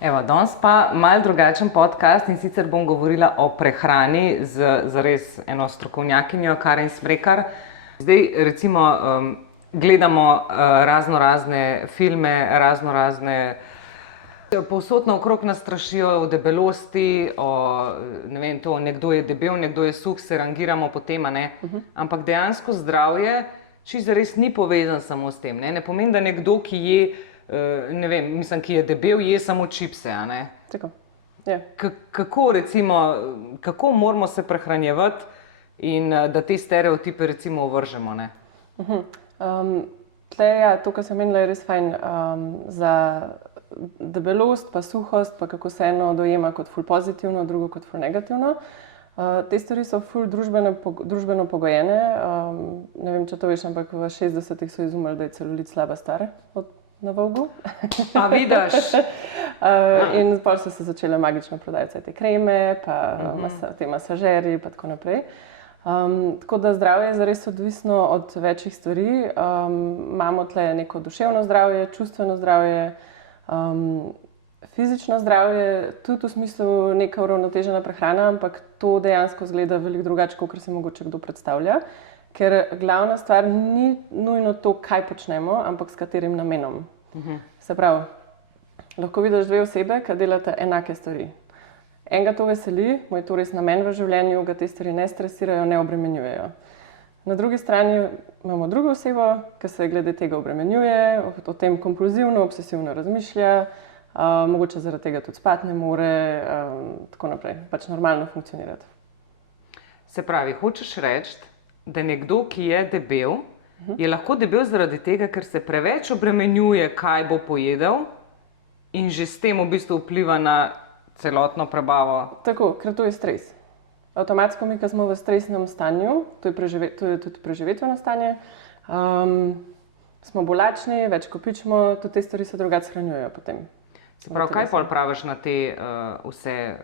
Evo, danes pa mal drugačen podcast in sicer bom govorila o prehrani z res eno strokovnjakinjo, Karen Smrekar. Zdaj recimo gledamo razno razne filme, razno razne povsod naokrog nas strašijo o debelosti, o ne vem, to, nekdo je debel, nekdo je suh, se rangiramo po tem, ne? Ampak dejansko zdravje čisto res ni povezan samo s tem, ne? Ne pomeni, da nekdo, ki je ne vem, mislim, ki je debel, je samo čipse, a ne? Tako, ja. Kako recimo, kako moramo se prehranjevati in da te stereotipe recimo ovržemo, ne? Ja, to, kar sem menila, je res fajn za debelost, pa suhost, pa kako se eno dojema kot ful pozitivno, drugo kot ful negativno. Te stvari so ful družbeno pogojene. Ne vem, če to veš, ampak v 60-ih so izumili, da je celulit slaba stvar na Vogu. A vidiš? In potem so se začele magično prodajati te kreme, pa te masažerji, pa tako naprej. Tako da zdravje je zares odvisno od večjih stvari. Imamo tle neko duševno zdravje, čustveno zdravje, fizično zdravje, tudi v smislu neka uravnotežena prehrana, ampak to dejansko izgleda veliko drugače, kot si mogoče kdo predstavlja. Ker glavna stvar ni nujno to, kaj počnemo, ampak s katerim namenom. Se pravi, lahko vidiš dve osebe, ki delata enake stvari. Enega to veseli, mu je to res namen v življenju, ga te stvari ne stresirajo, ne obremenjujejo. Na drugi strani imamo drugo osebo, ki se glede tega obremenjuje, o tem kompulzivno, obsesivno razmišlja, mogoče zaradi tega tudi spati ne more, tako naprej, pač normalno funkcionirati. Se pravi, hočeš reči, da nekdo, ki je debel, je lahko debel zaradi tega, ker se preveč obremenjuje, kaj bo pojedel in že s tem v bistvu vpliva na celotno prebavo. Tako, ker to je stres. Avtomatsko mi, ko smo v stresnem stanju, to je tudi preživetveno stanje, smo bolj lačni, več kopičimo, tudi te stvari se drugače shranjujejo potem. Se pravi, kaj pol praviš na te vse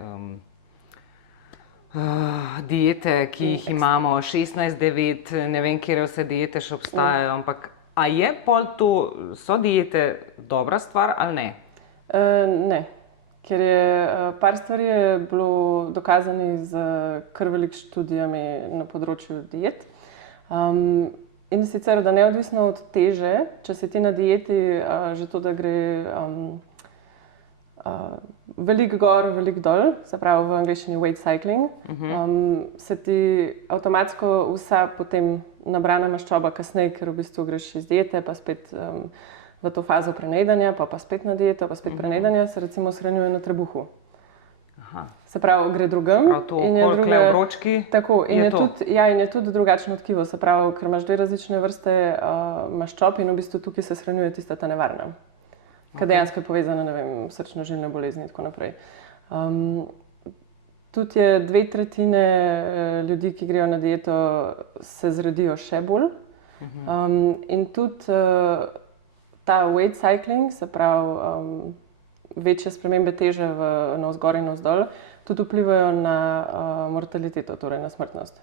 diete, ki jih imamo, 16-9, ne vem, kje vse diete še obstajajo, ampak a je pol to, so diete dobra stvar ali ne? Ne, ker je par stvari je bilo dokazanih z kar veliko študijami na področju diet. In sicer, da neodvisno od teže, če si ti na dieti, že to, da gre veliko gor, veliko dol, se pravi v angleščini weight cycling, se ti avtomatsko vsa potem nabrana maščoba kasneje, ker v bistvu greš iz diete, pa spet v to fazo prenajedanja, pa spet na dieto, pa spet prenajedanja, se recimo shranjuje na trebuhu. Se pravi, gre drugam. Prav to, koliko je v vročki, tako, in je to. In je tudi drugačno tkivo, se pravi, ker imaš dve različne vrste maščob in v bistvu tukaj se shranjuje tista ta nevarna. Ker dejansko je povezana, ne vem, srčno-žilne bolezni in tako naprej. Tudi je 2/3 ljudi, ki grejo na dieto, se zredijo še bolj. In tudi ta weight cycling, se pravi večje spremembe teže navzgor in navzdol, tudi vplivajo na mortaliteto, torej na smrtnost.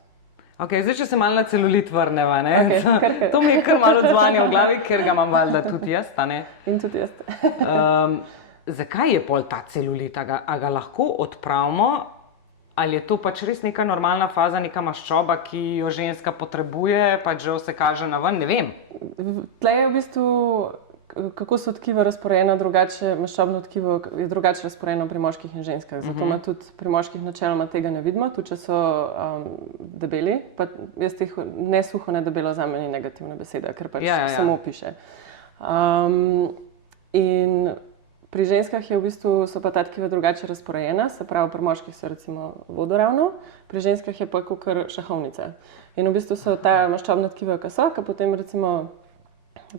Zdaj, če se malo na celulit vrneva, ne? Okay, To mi je kar malo odzvanja v glavi, ker ga imam valjda tudi jaz, a ne? In tudi jaz. Zakaj je pol ta celulit? A ga lahko odpravimo? Ali je to pač res neka normalna faza, neka maščoba, ki jo ženska potrebuje, pač že se kaže na ven, ne vem. Tle je v bistvu, kako so tkiva razporejena drugače, maščobno tkivo je drugače razporejeno pri moških in ženskah. Zato ima tudi pri moških načeloma tega ne vidimo, tudi če so debeli. Pa jaz teh ne suho, ne debelo zame ni negativna beseda, ker pač samo piše. In pri ženskah je v bistvu, so pa ta tkiva drugače razporejena, se pravi pri moških so recimo vodoravno, pri ženskah je pa kakor šahovnica. In v bistvu so ta maščobna tkiva, ki so, ki potem recimo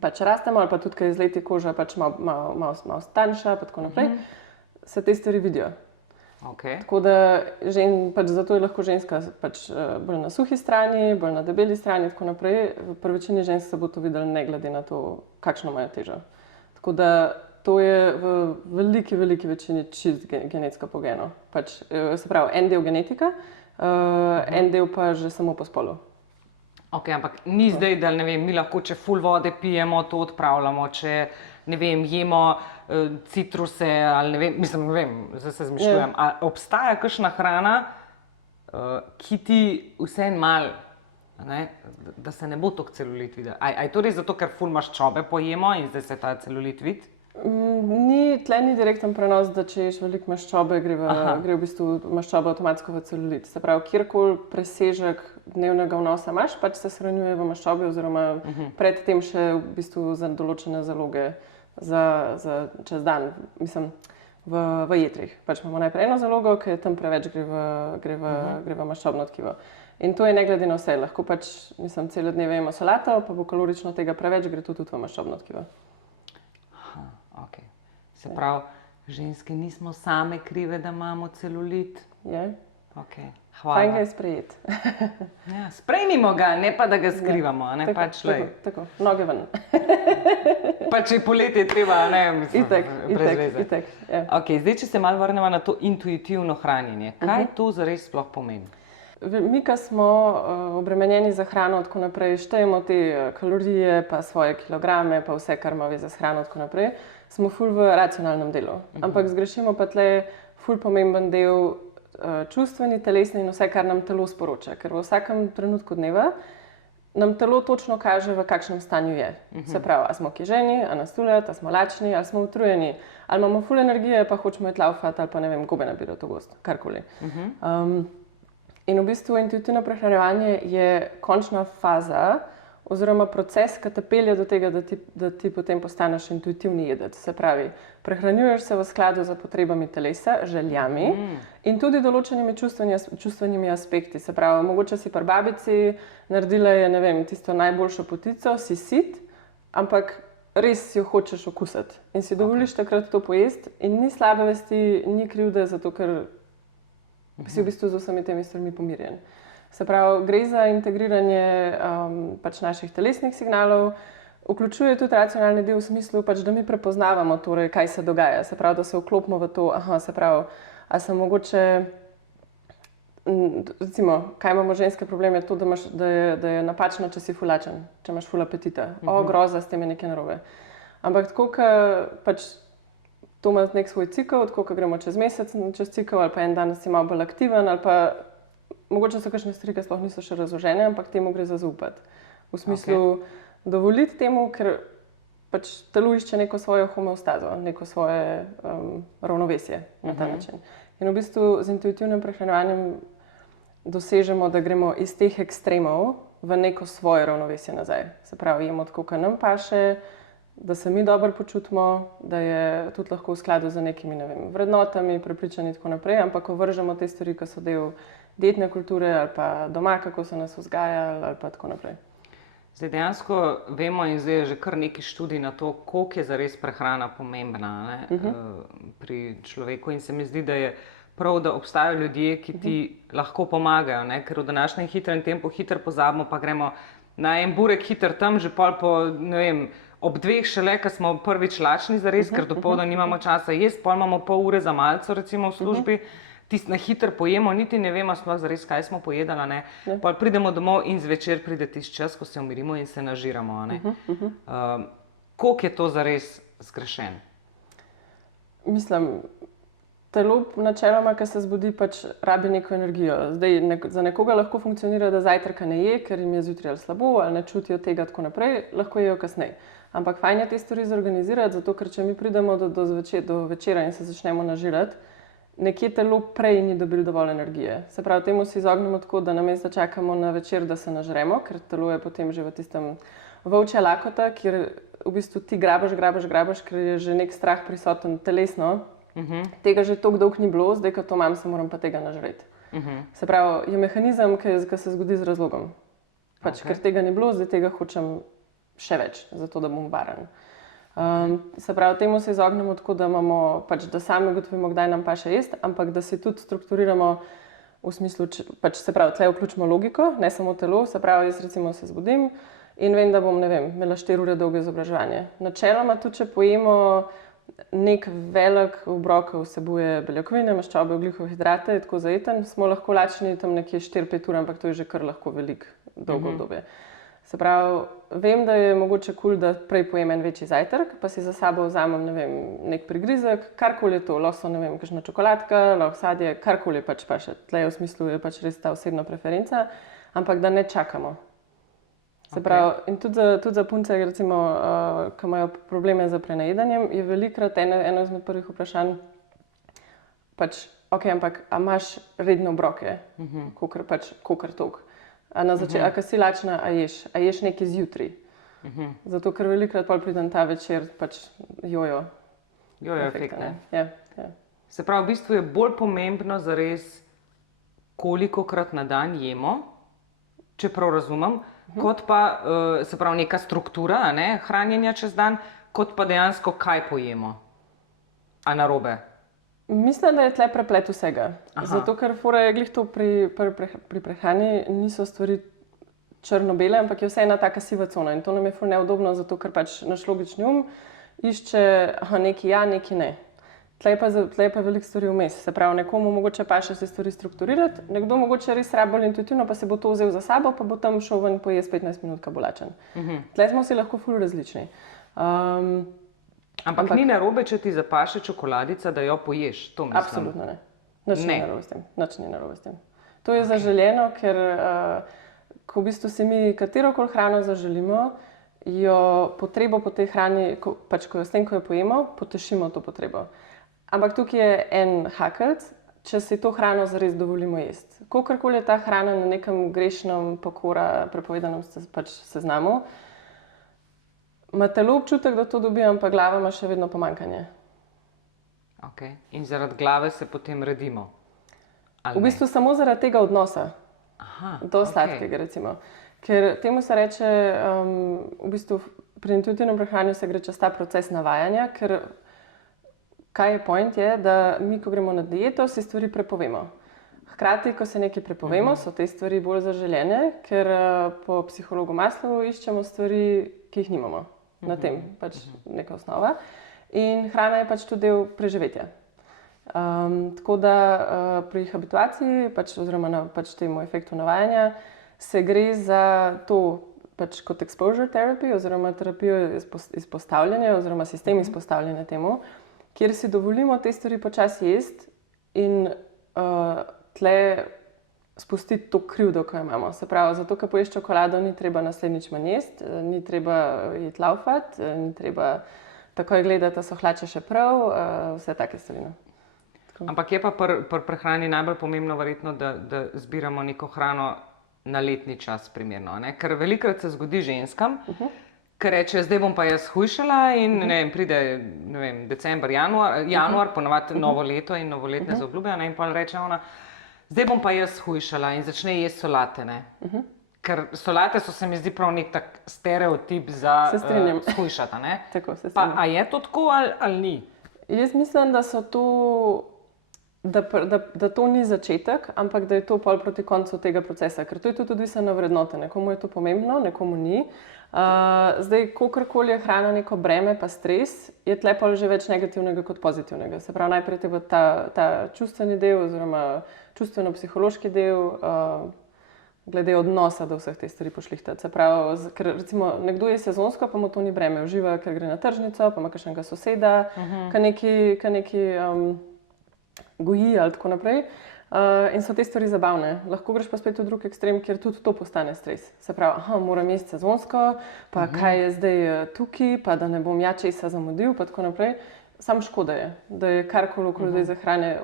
pač rastemo, ali pa tudi, ko je z leti koža pač malo tanjša, pa tako naprej, se te stvari vidijo. Tako da pač zato je lahko ženska pač bolj na suhi strani, bolj na debeli strani, tako naprej. Pri večini žensk se bo to videlo ne glede na to, kakšno imajo težo. Tako da to je v veliki večini čist genetsko pogojeno. Pač, se pravi, en del genetika, en del pa že samo po spolu. Ampak ni zdaj, da ne vem, mi lahko, če ful vode pijemo, to odpravljamo, če ne vem, jemo citruse ali ne vem, mislim, ne vem, zdaj se zmišljujem. A obstaja kakšna hrana, ki ti vse en mal, ne, da se ne bo toliko celulit videl? A je to res zato, ker ful maščobe pojemo in zdaj se ta celulit vidi? Tle ni direkten prenos, da če ješ veliko maščobe, gre v bistvu maščoba avtomatsko v celulit. Se pravi, kjerkoli presežek dnevnega vnosa imaš, pač se shranjuje v maščobi oziroma predtem še v bistvu za določene zaloge za čez dan, mislim, v jetrih. Pač imamo najprej eno zalogo, ki je tam preveč gre v maščobno tkivo. In to je ne glede na vse. Lahko pač, mislim, cele dneve jemo solato, pa bo kalorično tega preveč, gre to tudi v maščobno tkivo. Okay. Se pravi, ženske nismo same krive, da imamo celulit? Je. Okay. Hvala. Fajn ga je sprejeti. Ja, sprejmimo ga, ne pa da ga skrivamo. Ne, tako, noge ven. Pa če poletje je treba, ne, mislim, itak. Ja. Okay, zdaj, če se malo vrnemo na to intuitivno hranjenje, kaj to zares sploh pomeni? Mi, ki smo obremenjeni za hrano, tako naprej, štejemo te kalorije, pa svoje kilograme, pa vse, kar ima veze s hrano, tako naprej, smo ful v racionalnem delu. Ampak zgrešimo pa tle ful pomemben del čustveni, telesni in vse, kar nam telo sporoča. Ker v vsakem trenutku dneva nam telo točno kaže, v kakšnem stanju je. Se pravi, a smo keženi, a nas tuleti, a smo lačni, ali smo utrujeni, ali imamo ful energije, pa hočemo iti laufati, ali pa ne vem, gobe nabirati v gost, karkoli. In v bistvu intuitivno prehranjevanje je končna faza oziroma proces, ki te pelje do tega, da ti potem postaneš intuitivni jedec. Se pravi, prehranjuješ se v skladu z potrebami telesa, željami in tudi določenimi čustvenimi aspekti. Se pravi, mogoče si pri babici naredila je, ne vem, tisto najboljšo potico, si sit, ampak res si jo hočeš okusiti in si dovoliš takrat to pojesti in ni slabe vesti, ni krivde, zato ker si v bistvu z vsemi temi stvarmi pomirjen. Se pravi, gre za integriranje pač naših telesnih signalov, vključuje tudi racionalni del v smislu, pač, da mi prepoznavamo, torej, kaj se dogaja. Se pravi, da se vklopimo v to, se pravi, a se mogoče, recimo, kaj imamo ženske probleme, je to, da je napačno, če si fulačen, če imaš ful apetita. Groza, s tem je nekaj narobe. Ampak tako, pač, to ima nek svoj cikel, tako, ko gremo čez mesec, čez cikel, ali pa en dan si malo bolj aktiven, ali pa mogoče so kakšne stvari, ki sploh niso še razložene, ampak temu gre za zaupati. V smislu dovoliti temu, ker pač telo išče neko svojo homeostazo, neko svoje ravnovesje na ta način. In v bistvu z intuitivnim prehranjevanjem dosežemo, da gremo iz teh ekstremov v neko svoje ravnovesje nazaj. Se pravi, jemo tako, kar nam paše, da se mi dobro počutimo, da je tudi lahko v skladu z nekimi, ne vem, vrednotami, prepričanji in tako naprej, ampak ko vržemo te stvari, ki so del dietne kulture ali pa doma, kako so nas vzgajali ali pa tako naprej. Zdaj dejansko vemo in zdaj je že kar nekaj študij na to, koliko je zares prehrana pomembna pri človeku in se mi zdi, da je prav, da obstajajo ljudje, ki ti lahko pomagajo, ne? Ker v današnjem hitrem tempu hitro pozabimo, pa gremo na en burek hitro tam, že pol po, ne vem, ob 2 šele, ko smo prvič lačni zares, ker dopoldan nimamo časa jesti, pol imamo pol ure za malico recimo v službi, tisti na hitro pojemo, niti ne vemo sploh zares, kaj smo pojedali, ne. Pol pridemo domov in zvečer pride tisti čas, ko se umirimo in se nažiramo, ne. Koliko je to zares zgrešen? Mislim, telo načeloma, ko se zbudi, pač rabi neko energijo. Zdaj, za nekoga lahko funkcionira, da zajtrka ne je, ker jim je zjutraj ali slabo, ali ne čutijo tega tako naprej, lahko jejo kasneje. Ampak fajn je te stvari zorganizirati, zato ker če mi pridemo do večera in se začnemo nažirati, nekje telo prej ni dobilo dovolj energije. Se pravi, temu se izognemo tako, da namesto da čakamo na večer, da se nažremo, ker telo je potem že v tistem volčja lakota, kjer v bistvu ti grabaš, ker je že nek strah prisoten telesno. Tega že toliko dolgo ni bilo, zdaj, ko to imam, se moram pa tega nažreti. Se pravi, je mehanizem, ki se zgodi z razlogom. Pač, ker tega ni bilo, zdaj tega hočem še več, zato da bom varen. Se pravi, temu se izognemo tako, da imamo, pač, da sami ugotovimo, kdaj nam pa še jesti, ampak da si tudi strukturiramo v smislu, pač, se pravi, tle vključimo logiko, ne samo telo. Se pravi, jaz recimo se zbudim in vem, da bom, ne vem, imela 4 ure dolgo izobraževanje. Načeloma tudi, če pojemo nek velik obrok, vsebuje beljakovine, maščobe, ogljikove hidrate, je tako zajeten, smo lahko lačni tam nekje 4-5 ur, ampak to je že kar lahko veliko dolgo obdobje. Se pravi, vem, da je mogoče kul, da prej pojem en večji zajtrk, pa si za sabo vzamem, ne vem, nek prigrizek, karkoli je to, lahko so, ne vem, kakšna čokoladka, lahko sadje, karkoli pač pa še. Tle v smislu je pač res ta osebna preferenca, ampak da ne čakamo. Se pravi, in tudi za punce, recimo, ki imajo probleme z prenajedanjem, je velikokrat eno izmed prvih vprašanj, pač, ok, ampak a imaš redne obroke, kakor tok. A ko si lačna, a ješ nekaj zjutraj. Zato, ker velikokrat pol pridem ta večer, pač jojo. Jojo efekt, ne? Ja. Se pravi, v bistvu je bolj pomembno zares, kolikokrat na dan jemo, če prav razumem, kot pa, se pravi, neka struktura, ne, hranjenja čez dan, kot pa dejansko kaj pojemo. A narobe? Mislim, da je tle preplet vsega. Zato, ker fora je glih to pri prehrani niso stvari črno-bele, ampak je vse ena taka siva cona in to nam je ful neudobno, zato ker pač naš logični išče nekaj ja, nekaj ne. Tle je pa veliko stvari vmes. Se pravi, nekomu mogoče paše se stvari strukturirati, nekdo mogoče res rabi bolj intuitivno, pa se bo to vzel za sabo, pa bo tam šel ven pojesti 15 minut, ka bo lačen. Tle smo si lahko ful različni. Ampak ni narobe, če ti zapaše čokoladica, da jo poješ, to mislim. Absolutno ne. Nič ni narobe s tem. To je zaželeno, ker ko v bistvu si mi katerokoli hrano zaželimo, jo potrebo po tej hrani, pač ko jo pojemo, potešimo to potrebo. Ampak tukaj je en hakelc, če si to hrano zares dovolimo jesti. Kakorkoli je ta hrana na nekem grešnem pokora, prepovedanem pač seznamu, ima telo občutek, da to dobi, ampak glava ima še vedno pomanjkanje. Ok. In zaradi glave se potem redimo? V bistvu samo zaradi tega odnosa. Do sladkega, recimo. Ker temu se reče, v bistvu pri intuitivnem prehranju se gre čez ta proces navajanja, ker kaj je point je, da mi, ko gremo na dieto, si stvari prepovemo. Hkrati, ko se nekaj prepovemo, so te stvari bolj zaželene, ker po psihologu Maslowu iščemo stvari, ki jih nimamo. Na tem, pač neka osnova. In hrana je pač tudi del preživetja. Tako da pri habituaciji, oziroma na temu efektu navajanja, se gre za to pač kot exposure therapy, oziroma terapijo izpostavljanja, oziroma sistem izpostavljanja temu, kjer si dovolimo te stvari počasi jesti in tle spustiti to krivdo, ko jo imamo. Se pravi, zato, ker poješ čokolado, ni treba naslednjič manj jesti, ni treba iti laufati, ni treba takoj gledati, da so hlače še prav, vse take stvari. Ampak je pa pri prehrani najbolj pomembno verjetno, da zbiramo neko hrano na letni čas primerno, ne? Ker velikokrat se zgodi ženskam, ker reče, zdaj bom pa jaz hujšala in ne vem, pride, ne vem, december, januar, ponavadi novo leto in novoletne zaobljube, in pa reče ona, zdaj bom pa jaz hujšala in začne jesti solate, ne? Ker solate so se mi zdi prav nek tak stereotip za hujšata, ne? Tako, se pa a je to tako ali ni? Jaz mislim, da so to, da to ni začetek, ampak da je to pol proti koncu tega procesa, ker to je tudi odvisno od vrednote. Nekomu je to pomembno, nekomu ni. Zdaj, kakorkoli je hrana neko breme pa stres, je tle pol že več negativnega kot pozitivnega. Se pravi, najprej treba ta čustveni del oziroma čustveno-psihološki del glede odnosa do vseh teh stvari pošlihtati. Se pravi, ker recimo nekdo je sezonsko, pa mu to ni breme, uživa, ker gre na tržnico, pa ima kakšnega soseda, ki neki goji ali tako naprej. In so te stvari zabavne. Lahko greš pa spet v drug ekstrem, kjer tudi to postane stres. Se pravi, moram jesti sezonsko, pa kaj je zdaj tukaj, pa da ne bom ja česa zamudil, pa tako naprej. Sam škoda je, da je karkoli za hrane,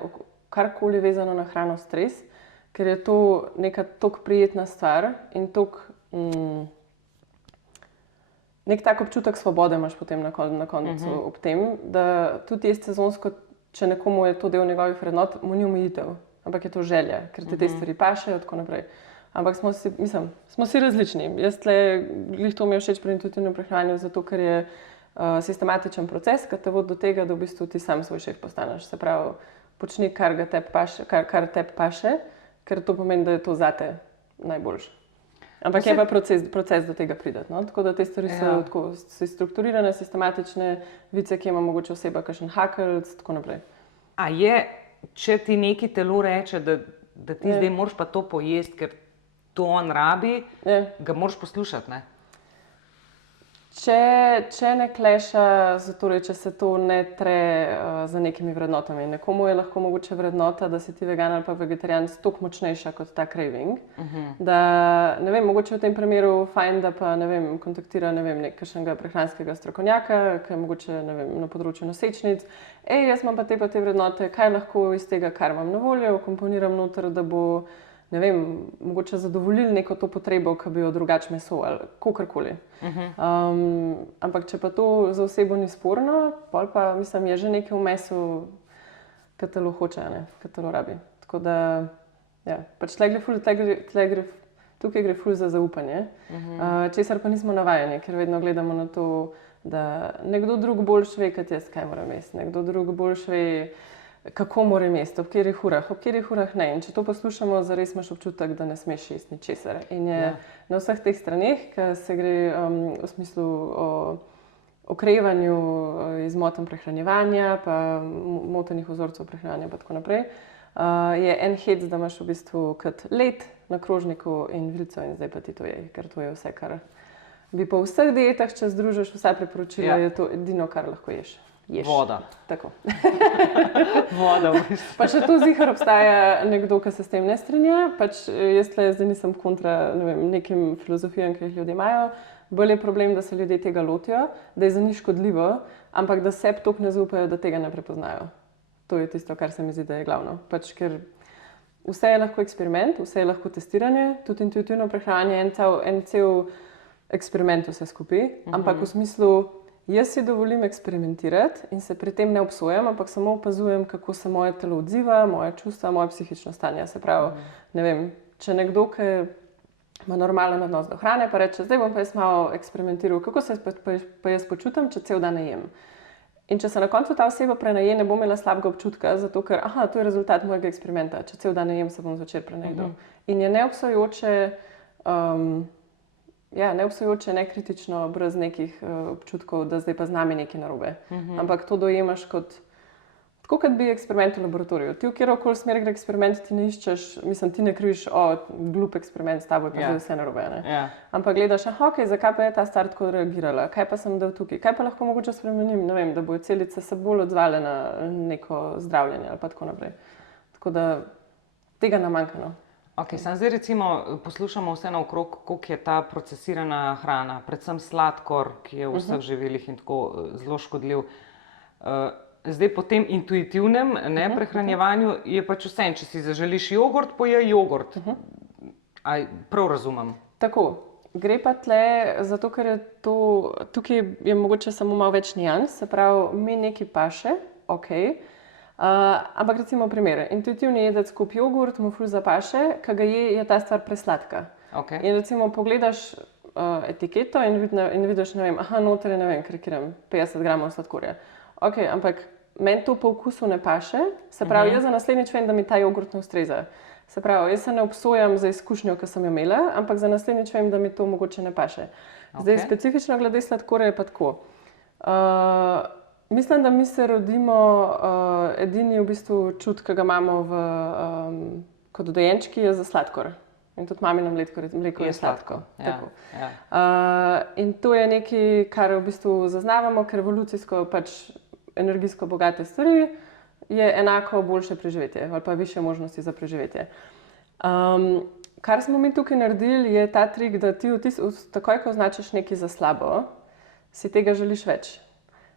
karkoli vezano na hrano stres, ker je to neka toliko prijetna stvar in nek tak občutek svobode imaš potem na koncu ob tem, da tudi jesti sezonsko, če nekomu je to del njegovih vrednot, mu ni omejitev, ampak je to želja, ker te stvari pašejo, tako naprej. Ampak smo si različni. Jaz glih to mi je všeč pri intuitivnem prehranju, zato ker je sistematičen proces, ki te vodi do tega, da v bistvu ti sam svoj šef postaneš. Se pravi, počni, kar tebi paše, ker to pomeni, da je to zate najboljše. Ampak je pa proces do tega prideti. No? Tako da te stvari so strukturirane, sistematične, vice, ki ima mogoče oseba kakšen hakelc, tako naprej. A je, če ti neki telo reče, da ti zdaj moraš pa to pojesti, ker to on rabi, ga moraš poslušati, ne? Če ne kleša, torej, če se to ne tre za nekimi vrednotami. Nekomu je lahko mogoče vrednota, da si ti vegan ali pa vegetarijanec toliko močnejša kot ta craving. Da, ne vem, mogoče v tem primeru fajn, da pa, ne vem, kontaktira, ne vem, nekakšnega prehranskega strokovnjaka, ki je mogoče, ne vem, na področju nosečnic. Jaz imam pa te vrednote, kaj lahko iz tega, kar imam na voljo, komponiram noter, da bo, ne vem, mogoče zadovoljili neko to potrebo, ki bi jo drugače meso ali kakorkoli. Ampak če pa to za osebo ni sporno, pol pa mislim, je že nekaj v mesu, ki telo hoče, ki telo rabi. Tako da, ja, pač tukaj gre ful za zaupanje, česar pa nismo navajeni, ker vedno gledamo na to, da nekdo drug boljš ve, kot jaz, kaj moram jesti, nekdo drug boljš ve, kako mora jesti, ob katerih urah ne. In če to poslušamo, zares imaš občutek, da ne smeš jesti ničesar. In je na vseh teh straneh, ki se gre v smislu o okrevanju iz motenj prehranjevanja, pa motenih vzorcev prehranjevanja in tako naprej, je en hec, da imaš v bistvu kot led na krožniku in vilico in zdaj pa ti to je, ker to je vse, kar bi po vseh dietah, če združiš vsa priporočila, je to edino, kar lahko ješ. Voda. Tako. Voda, v bistvu. Pa še to zihar obstaja nekdo, ki se s tem ne strinja. Pač jaz zdaj nisem kontra, ne vem, nekim filozofijam, ki jih ljudje imajo. Bolj je problem, da se ljudje tega lotijo, da je za njih škodljivo, ampak da sebi toliko ne zaupajo, da tega ne prepoznajo. To je tisto, kar se mi zdi, da je glavno. Pač, ker vse je lahko eksperiment, vse je lahko testiranje, tudi intuitivno prehranjevanje, en cel eksperiment vse skupaj, ampak v smislu, jaz si dovolim eksperimentirati in se pri tem ne obsojam, ampak samo opazujem, kako se moje telo odziva, moje čustva, moje psihično stanje. Se pravi, ne vem, če nekdo, ki ima normalen odnos do hrane, pa reče, zdaj bom pa jaz malo eksperimentiral, kako se pa jaz počutim, če cel dan ne jem. In če se na koncu ta oseba prenaje, ne bo imela slabega občutka, zato ker, to je rezultat mojega eksperimenta, če cel dan ne jem, se bom zvečer prenajedel. In je neobsojoče, neobsojoče, nekritično, brez nekih občutkov, da zdaj pa z nami nekaj narobe. Ampak to dojemaš kot, tako kot bi eksperiment v laboratoriju. Ti v kjerokoli smer gre eksperiment, ti ne iščeš, mislim, ti ne kriviš, glup eksperiment s tabo, pa zdaj vse narobe. Ampak gledaš, ok, zakaj pa je ta stvar tako reagirala, kaj pa sem dal tukaj, kaj pa lahko mogoče spremenim, ne vem, da bojo celice se bolj odzvale na neko zdravljenje ali pa tako naprej. Tako da tega nam manjka. Okay, zdaj recimo poslušamo vse naokrog, koliko je ta procesirana hrana, predvsem sladkor, ki je v vseh živilih in tako zelo škodljiv. Zdaj po tem intuitivnem prehranjevanju je pač vse, če si zaželiš jogurt, pojej jogurt. Prav razumem? Tako, gre pa tle, zato ker je to, tukaj je mogoče samo malo več nijans, se pravi, mi nekaj paše, okej. Ampak recimo primer, intuitivni jedec kupi jogurt, mu ful zapaše, ki ga je ta stvar presladka. In recimo pogledaš etiketo in vidiš, ne vem, noter je, ne vem, karikiram, 50 gramov sladkorja. Ampak meni to po okusu ne paše, se pravi, jaz za naslednjič vem, da mi ta jogurt ne ustreza. Se pravi, jaz se ne obsojam za izkušnjo, ki sem jo imela, ampak za naslednjič vem, da mi to mogoče ne paše. Zdaj, specifično glede sladkorja je pa tako. Mislim, da mi se rodimo, edini v bistvu čut, ki ga imamo kot dojenčki, je za sladkor. In tudi mamino mleko je sladko. In to je nekaj, kar v bistvu zaznavamo, ker evolucijsko pač energijsko bogate stvari je enako boljše preživetje ali pa više možnosti za preživetje. Kar smo mi tukaj naredili, je ta trik, da ti takoj, ko označiš nekaj za slabo, si tega želiš več.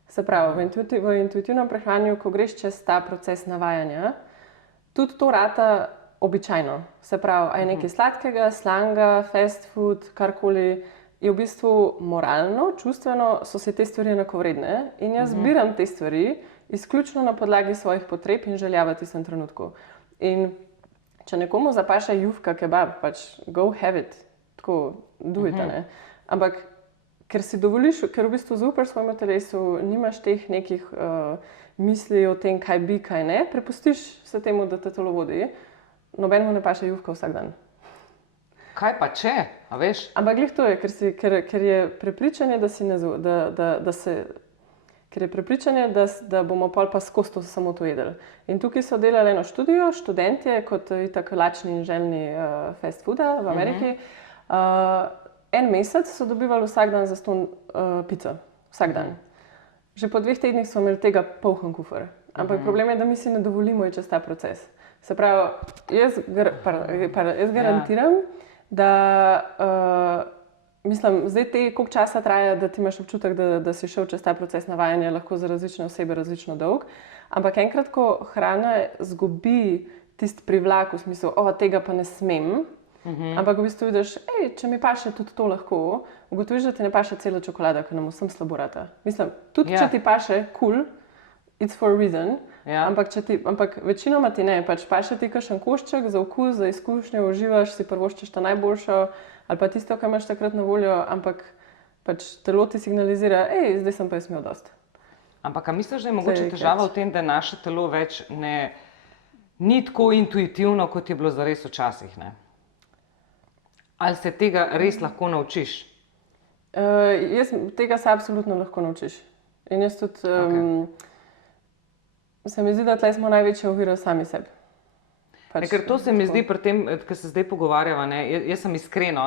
Se pravi, v intuitivnem prehranju, ko greš čez ta proces navajanja, tudi to rata običajno. Se pravi, a je nekaj sladkega, slanega, fast food, karkoli, je v bistvu moralno, čustveno, so se te stvari enakovredne in jaz zbiram te stvari izključno na podlagi svojih potreb in želja v tistem trenutku. In če nekomu zapaše jufka, kebab, pač go have it, tako do it, ne. Ampak ker si dovoliš, ker v bistvu zaupaš svojemu telesu, nimaš teh nekih misli o tem, kaj bi, kaj ne, prepustiš se temu, da te telo vodi, nobenemu ne paše jufka vsak dan. Kaj pa če, a veš? Ampak glih to je, ker je prepričanje, da bomo pol pa skozi to samo to jedli. In tukaj so delali eno študijo, študentje, kot itak lačni in željni fast fooda v Ameriki. en mesec so dobivali vsak dan zastonj pico. Vsak dan. Že po 2 tednih smo imeli tega poln kufer. Ampak problem je, da mi si ne dovolimo iti čez ta proces. Se pravi, jaz garantiram, da mislim, zdaj koliko časa traja, da ti imaš občutek, da si šel čez ta proces navajanja, lahko za različne osebe različno dolg. Ampak enkrat, ko hrana zgubi tisti privlak v smislu, tega pa ne smem, ampak v bistvu vidiš, če mi paše tudi to lahko, ugotoviš, da ti ne paše cela čokolada, ker nam vsem slabo rata. Mislim, tudi če ti paše, cool, it's for a reason, ampak večinoma ti ne, pač paše ti kakšen košček za okus, za izkušnjo, uživaš, si prvoščeš ta najboljšo, ali pa tisto, kar imaš takrat na voljo, ampak pač telo ti signalizira, zdaj sem pa smel dosti. Ampak a misliš, da je mogoče težava v tem, da naše telo več ni tako intuitivno, kot je bilo zares včasih, ne? Ali se tega res lahko naučiš? Tega se absolutno lahko naučiš. In jaz tudi, se mi zdi, da tle smo največja ovira sami sebi. Ker to se mi zdi pri tem, ko se zdaj pogovarjava, jaz sem iskreno,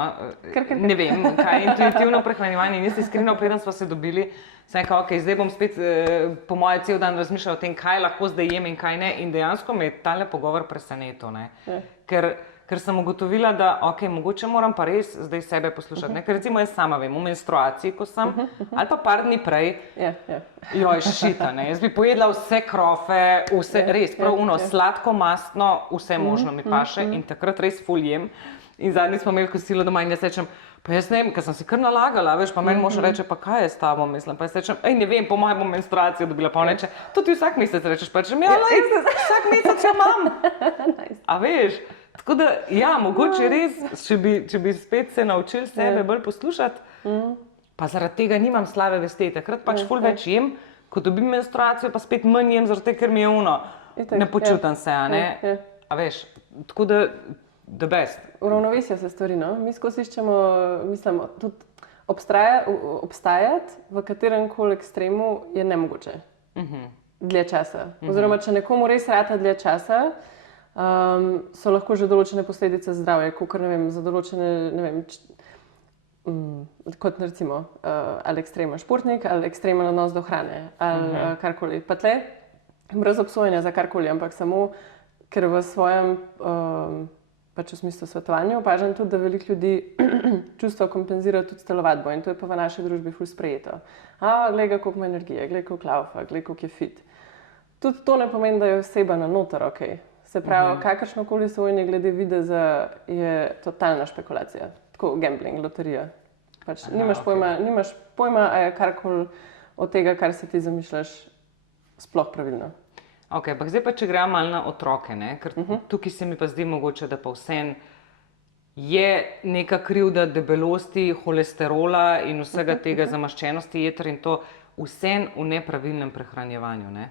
ne vem, kaj je intuitivno prehranjevanje, in jaz iskreno, preden smo se dobili, sem rekel, zdaj bom spet po moje cel dan razmišljal o tem, kaj lahko zdaj jem in kaj ne, in dejansko me je tale pogovor presenetil, ne. Ker sem ugotovila, da mogoče moram pa res zdaj sebe poslušati, ker recimo jaz sama vem, v menstruaciji, ko sem, ali pa par dni prej, joj, šita, ne, jaz bi pojedla vse krofe, vse, res, prav sladko, mastno, vse možno mi paše in takrat res ful jem. In zadnji smo imeli kosilo doma in jaz rečem, pa jaz ne vem, ker sem si kar nalagala, veš, pa meni mož reče, pa kaj je s tabo, mislim, pa jaz rečem, ne vem, po mojem bom menstruacijo dobila, pa on reče, to ti vsak mesec rečeš, pa rečem, vsak mesec jo imam, a veš. Tako da, mogoče res, če bi spet se naučili sebe bolj poslušati, pa zaradi tega nimam slabe vesti, takrat pač ful več jem, ko dobim menstruacijo, pa spet manj jem, zaradi tega, ker mi je ne počutam se, a ne? A veš, tako da, the best. Uravnovesja se stvari, no? Mi skozi iščemo, mislim, tudi obstajati v katerem koli ekstremu je nemogoče. Dlje časa. Oziroma, če nekomu res rata dlje časa, so lahko že določene posledice zdravja, kakor ne vem, za določene, ne vem, kot recimo ali ekstremen športnik, ali ekstremen odnos do hrane, ali karkoli. Pa tle, brez obsojanja za karkoli, ampak samo, ker v svojem, pač v smislu svetovanja opažam tudi, da veliko ljudi čustva kompenzira tudi s telovadbo in to je pa v naši družbi ful sprejeto. Glej ga, koliko ima energije, glej koliko laufa, glej koliko je fit. Tudi to ne pomeni, da je oseba na noter, Se pravi, kakršnokoli sojenje glede videza je totalna špekulacija. Tako gambling, loterija. Pač nimaš pojma, a je karkoli od tega, kar si ti zamišljaš, sploh pravilno. Ampak zdaj pa, če gremo malo na otroke, ne? Ker tukaj se mi pa zdi mogoče, da pa vseeno je neka krivda debelosti, holesterola in vsega tega zamaščenosti jeter in to vseeno v nepravilnem prehranjevanju, ne?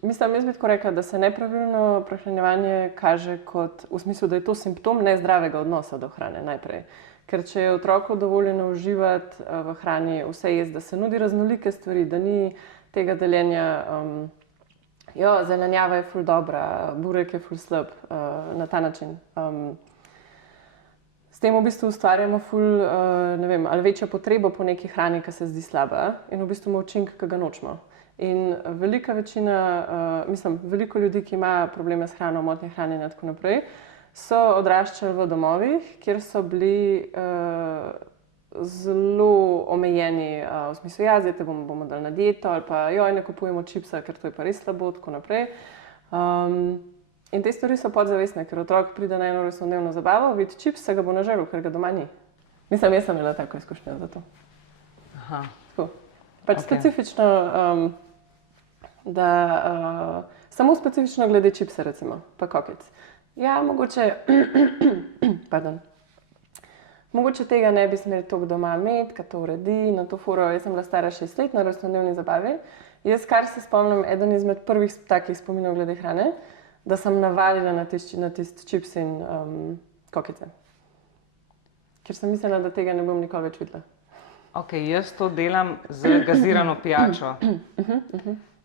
Mislim, jaz bi tako rekla, da se nepravilno prehranjevanje kaže kot, v smislu, da je to simptom nezdravega odnosa do hrane najprej. Ker če je otroku dovoljeno uživati v hrani vse jesti, da se nudi raznolike stvari, da ni tega deljenja, zelenjava je ful dobra, burek je ful slab, na ta način. S tem v bistvu ustvarjamo ful, ne vem, ali večjo potrebo po neki hrani, ki se zdi slaba in v bistvu ima učinek, ki ga nočemo. In velika večina, veliko ljudi, ki ima probleme s hrano, motnje hranjenja in tako naprej, so odraščali v domovih, kjer so bili zelo omejeni, v smislu, zdaj te bomo dali na dieto, ali pa ne kupujemo čipsa, ker to je pa res slabo, tako naprej. In te stvari so podzavestne, ker otrok pride na eno rojstnodnevno zabavo, vidi čips, se ga bo nažrl, ker ga doma ni. Mislim, jaz sem imela tako izkušnjo za to. Tako. Pač specifično, samo specifično glede čipsa, recimo, pa kokic. Mogoče tega ne bi smeli toliko doma imeti, kaj to uredi, na to foro. Jaz sem bila stara 6 let na rojstnodnevni zabavi. Jaz, kar se spomnim, eden izmed prvih takih spominov glede hrane, da sem navalila na tisti čips in kokice. Ker sem mislila, da tega ne bom nikoli več videla. Jaz to delam z gazirano pijačo.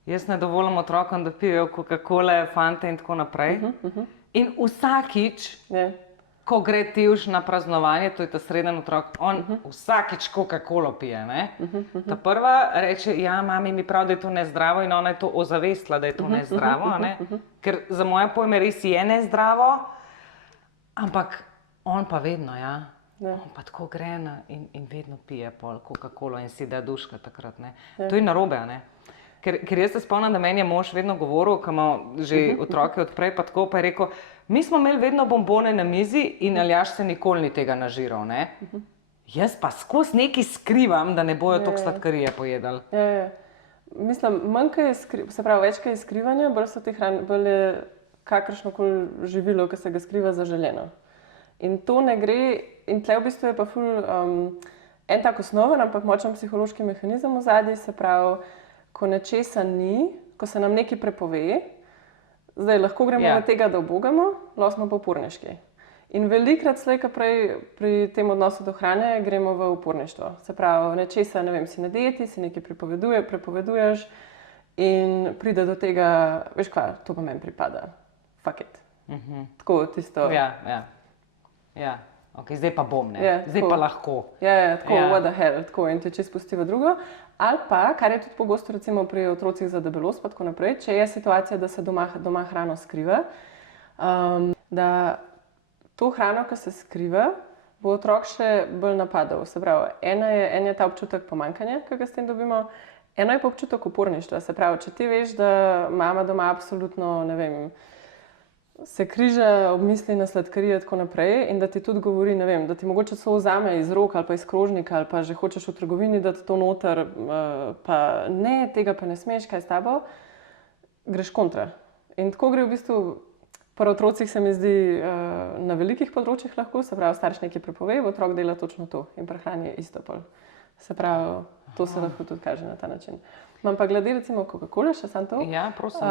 Jaz ne dovolim otrokom, da pijejo Coca-Cole, Fante in tako naprej. In vsakič ko gre Tevž na praznovanje, to je ta sreden otrok, on vsakič Coca-Colo pije. Ta prva reče, ja, mami mi pravi, da je to nezdravo in ona je to ozavestila, da je to nezdravo, ker za moje pojme res je nezdravo, ampak on pa vedno, ja. On pa tako gre in vedno pije pol Coca-Colo in si da duška takrat. To je narobe, ne? Ker jaz se spomnim, da meni je mož vedno govoril, ko ima že otroke odprej, pa tako, pa je rekel, mi smo imeli vedno bombone na mizi in Aljaž se nikoli ni tega nažiral, ne? Jaz pa skozi nekaj skrivam, da ne bojo toliko sladkarije pojedali. Mislim, manj kaj je se pravi, več kaj je skrivanja, bolj so te hrane, bolj je kakršnokoli živilo, ki se ga skriva, zaželeno. In to ne gre, in tle v bistvu je pa ful en tak osnoven, ampak močen psihološki mehanizem v zadnji, se pravi, ko nečesa ni, ko se nam nekaj prepove, zdaj lahko gremo od tega, da ubogamo, lahko smo pa uporniški. In velikrat slejka prej pri tem odnosu do hrane gremo v uporništvo. Se pravi, nečesa, ne vem, si na dieti, si nekaj prepoveduješ in pride do tega, veš kva, to pa meni pripada, fuck it. Tako, tisto. Ja. Okay, zdaj pa bom, ne? Zdaj pa lahko. Tako, what the hell, tako in te če spusti v drugo. Ali pa, kar je tudi pogosto recimo pri otrocih za debelost, pa tako naprej, če je situacija, da se doma hrano skriva, da to hrano, ki se skriva, bo otrok še bolj napadal. Se pravi, en je ta občutek pomanjkanja, ki ga s tem dobimo, eno je pa občutek uporništva. Se pravi, če ti veš, da mama doma absolutno, ne vem, se križa ob misli na sladkarije in tako naprej in da ti tudi govori, ne vem, da ti mogoče celo vzame iz rok ali pa iz krožnika ali pa že hočeš v trgovini dati to noter, pa ne, tega pa ne smeš, kaj s tabo, greš kontra. In tako gre v bistvu, pri otrocih se mi zdi na velikih področjih lahko, se pravi, starš nekaj prepove, otrok dela točno to in pri hrani je isto pol. Se pravi, to se lahko tudi kaže na ta način. Imam pa glede recimo Coca-Cola, še samo to. Ja, prosim.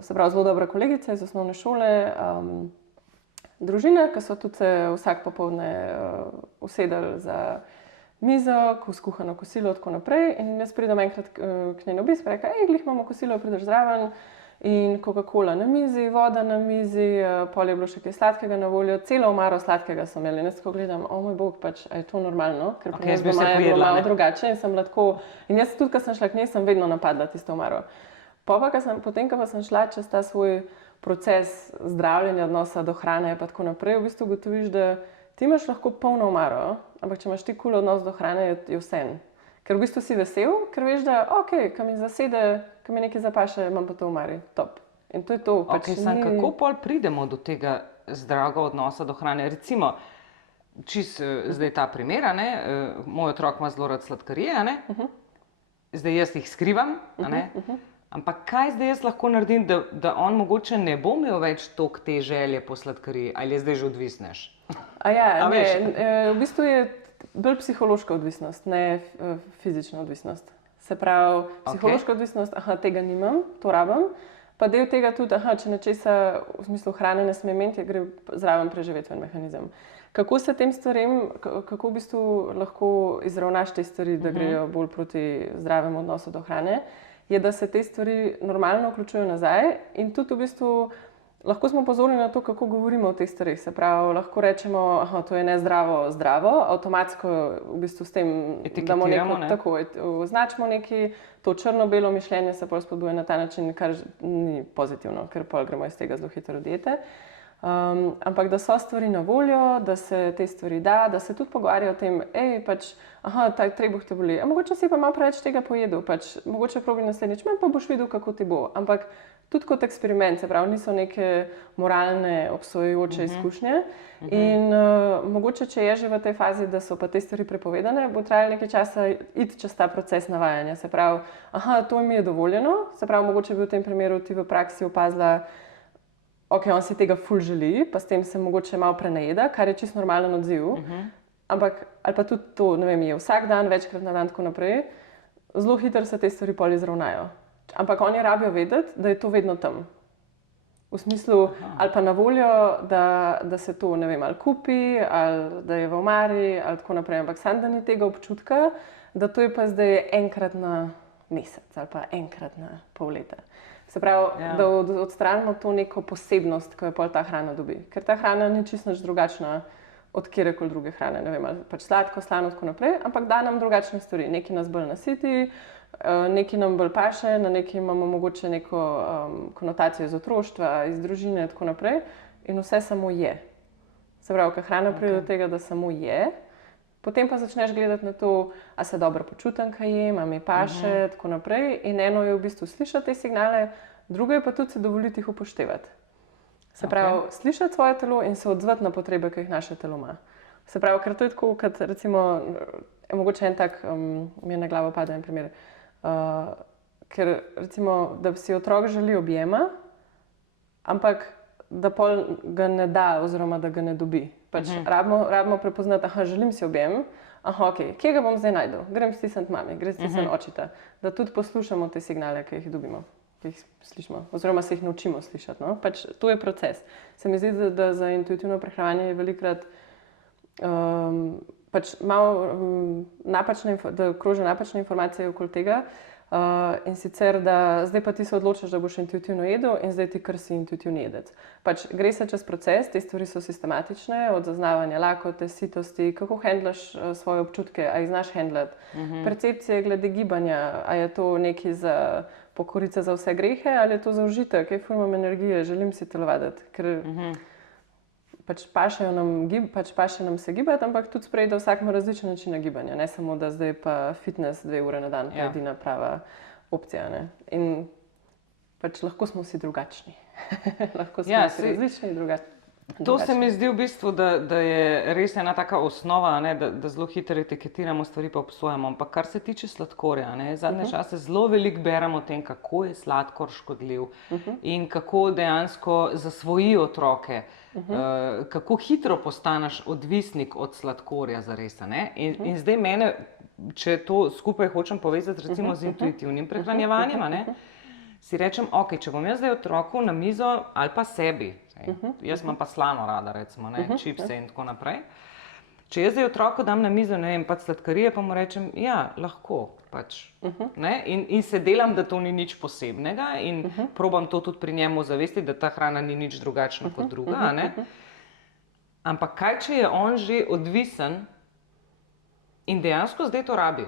Se pravi, zelo dobra kolegica iz osnovne šole, družine, ki so tudi se vsak popoldne usedali za mizo, skuhano kosilo in tako naprej. In jaz pridem enkrat k njej na obisk, pa reka, glih imamo kosilo, prideš zraven in Coca-Cola na mizi, voda na mizi, pol je bilo še kaj sladkega na voljo, celo omaro sladkega so imeli. In jaz tako gledam, o moj bog, pač, a je to normalno? Ker pri nas doma je bilo malo drugače in sem bila tako. In jaz tudi, ko sem šla k njej, sem vedno napadla tisto omaro. Potem, ko pa sem šla čez ta svoj proces zdravljenja odnosa do hrane in tako naprej, v bistvu ugotoviš, da ti imaš lahko polno omaro, ampak če imaš ti kul odnos do hrane, je vseeno. Ker v bistvu si vesel, ker veš, da ko mi zasede, ko mi nekaj zapaše, imam pa to v omari, top. In to je to. Kako pol pridemo do tega zdravega odnosa do hrane? Recimo, zdaj ta primer, moj otrok ima zelo rad sladkarije, zdaj jaz jih skrivam, ampak kaj zdaj jaz lahko naredim, da on mogoče ne bo imel več toliko te želje po sladkariji, ali je zdaj že odvisnež? V bistvu je bolj psihološka odvisnost, ne fizična odvisnost. Se pravi, psihološka odvisnost, tega nimam, to rabim, pa del tega tudi, če nečesa v smislu hrane ne sme imeti, gre zraven preživetven mehanizem. Kako se tem stvarem, kako v bistvu lahko izravnaš te stvari, da grejo bolj proti zdravemu odnosu do hrane, je, da se te stvari normalno vključujejo nazaj in tudi v bistvu lahko smo pozorni na to, kako govorimo o teh stvareh. Se pravi, lahko rečemo, to je nezdravo, zdravo, avtomatsko v bistvu s tem damo neko, tako, označimo neki, to črno-belo mišljenje se pol spodbuja na ta način, kar ni pozitivno, ker pol gremo iz tega zelo hitro diete. Ampak da so stvari na voljo, da se te stvari da se tudi pogovarja o tem, pač, ta trebuh te boli, mogoče si pa malo preveč tega pojedel, pač, mogoče probi naslednjič, pa boš videl, kako ti bo. Ampak tudi kot eksperiment, se pravi, niso neke moralne, obsojujoče izkušnje. In mogoče, če je že v tej fazi, da so pa te stvari prepovedane, bo trajalo nekaj časa iti čez ta proces navajanja. Se pravi, to mi je dovoljeno, se pravi, mogoče bi v tem primeru ti v praksi opazila, on si tega ful želi, pa s tem se mogoče malo prenajeda, kar je čisto normalen odziv. Ampak, ali pa tudi to, ne vem, je vsak dan, večkrat na dan, tako naprej, zelo hitro se te stvari pol izravnajo. Ampak oni rabijo vedeti, da je to vedno tam. V smislu, ali pa na voljo, da se to, ne vem, ali kupi, ali da je v omari, ali tako naprej. Ampak samo da ni tega občutka, da to je pa zdaj enkrat na mesec ali pa enkrat na pol leta. Se pravi, da odstranimo to neko posebnost, ki jo pol ta hrana dobi. Ker ta hrana ni čisto nič drugačna od kjerekoli druge hrane. Ne vem, ali pač sladko, slano, tako naprej, ampak da nam drugačne stvari. Nekaj nas bolj nasiti, nekaj nam bolj paše, na nekaj imamo mogoče neko konotacijo iz otroštva, iz družine in tako naprej. In vse samo je. Se pravi, ko hrana pride do tega, da samo je, potem pa začneš gledati na to, a se dobro počutim, kaj jem, a mi paše, tako naprej. In eno je v bistvu slišati te signale, drugo je pa tudi se dovoliti jih upoštevati. Se pravi, slišati svoje telo in se odzvati na potrebe, ki jih naše telo ima. Se pravi, ker to je tako, kot recimo, mogoče en tak, mi je na glavo padel en primer, ker recimo, da si otrok želi objema, ampak da pol ga ne da oziroma da ga ne dobi. Pač rabimo prepoznati, aha, želim si objem, aha, ok, kje ga bom zdaj najdel? Grem stisniti mami, grem stisniti očeta. Da tudi poslušamo te signale, ki jih dobimo, ki jih slišimo, oziroma se jih naučimo slišati. No? Pač to je proces. Se mi zdi, da za intuitivno prehranjevanje je velikokrat pač malo da kroži napačne informacije okoli tega. In sicer, da zdaj pa ti se odločiš, da boš intuitivno jedel in zdaj ti kar si intuitivni jedec. Pač gre se čez proces, te stvari so sistematične, od zaznavanja lakote, sitosti, kako handlaš svoje občutke, a jih znaš handlati, percepcije glede gibanja, a je to nekaj za pokorice za vse grehe ali je to za užitek, kaj ful imam energije, želim si telovaditi, ker pač paše nam se gibati, ampak tudi sprejeti, da vsak ima različne načine gibanja, ne samo, da zdaj pa fitness 2 ure na dan, je edina prava opcija. Ne? In pač lahko smo vsi drugačni. Lahko smo vsi različni in drugačni. To se mi zdi v bistvu, da je res ena taka osnova, ne, da zelo hitro etiketiramo stvari pa obsojamo. Ampak kar se tiče sladkorja, zadnje čase zelo veliko beremo o tem, kako je sladkor škodljiv in kako dejansko zasvoji otroke, kako hitro postaneš odvisnik od sladkorja zares. In zdaj mene, če to skupaj hočem povezati recimo z intuitivnim prehranjevanjem, si rečem, ok, če bom jaz zdaj otroku na mizo ali pa sebi, jaz imam pa slano rada, recimo, čipse in tako naprej. Če jaz zdaj otroku dam na mizo, ne vem, pač sladkarije, pa mu rečem, ja, lahko, pač. In se delam, da to ni nič posebnega in probam to tudi pri njemu zavesti, da ta hrana ni nič drugačna kot druga, Ampak kaj, če je on že odvisen in dejansko zdaj to rabi?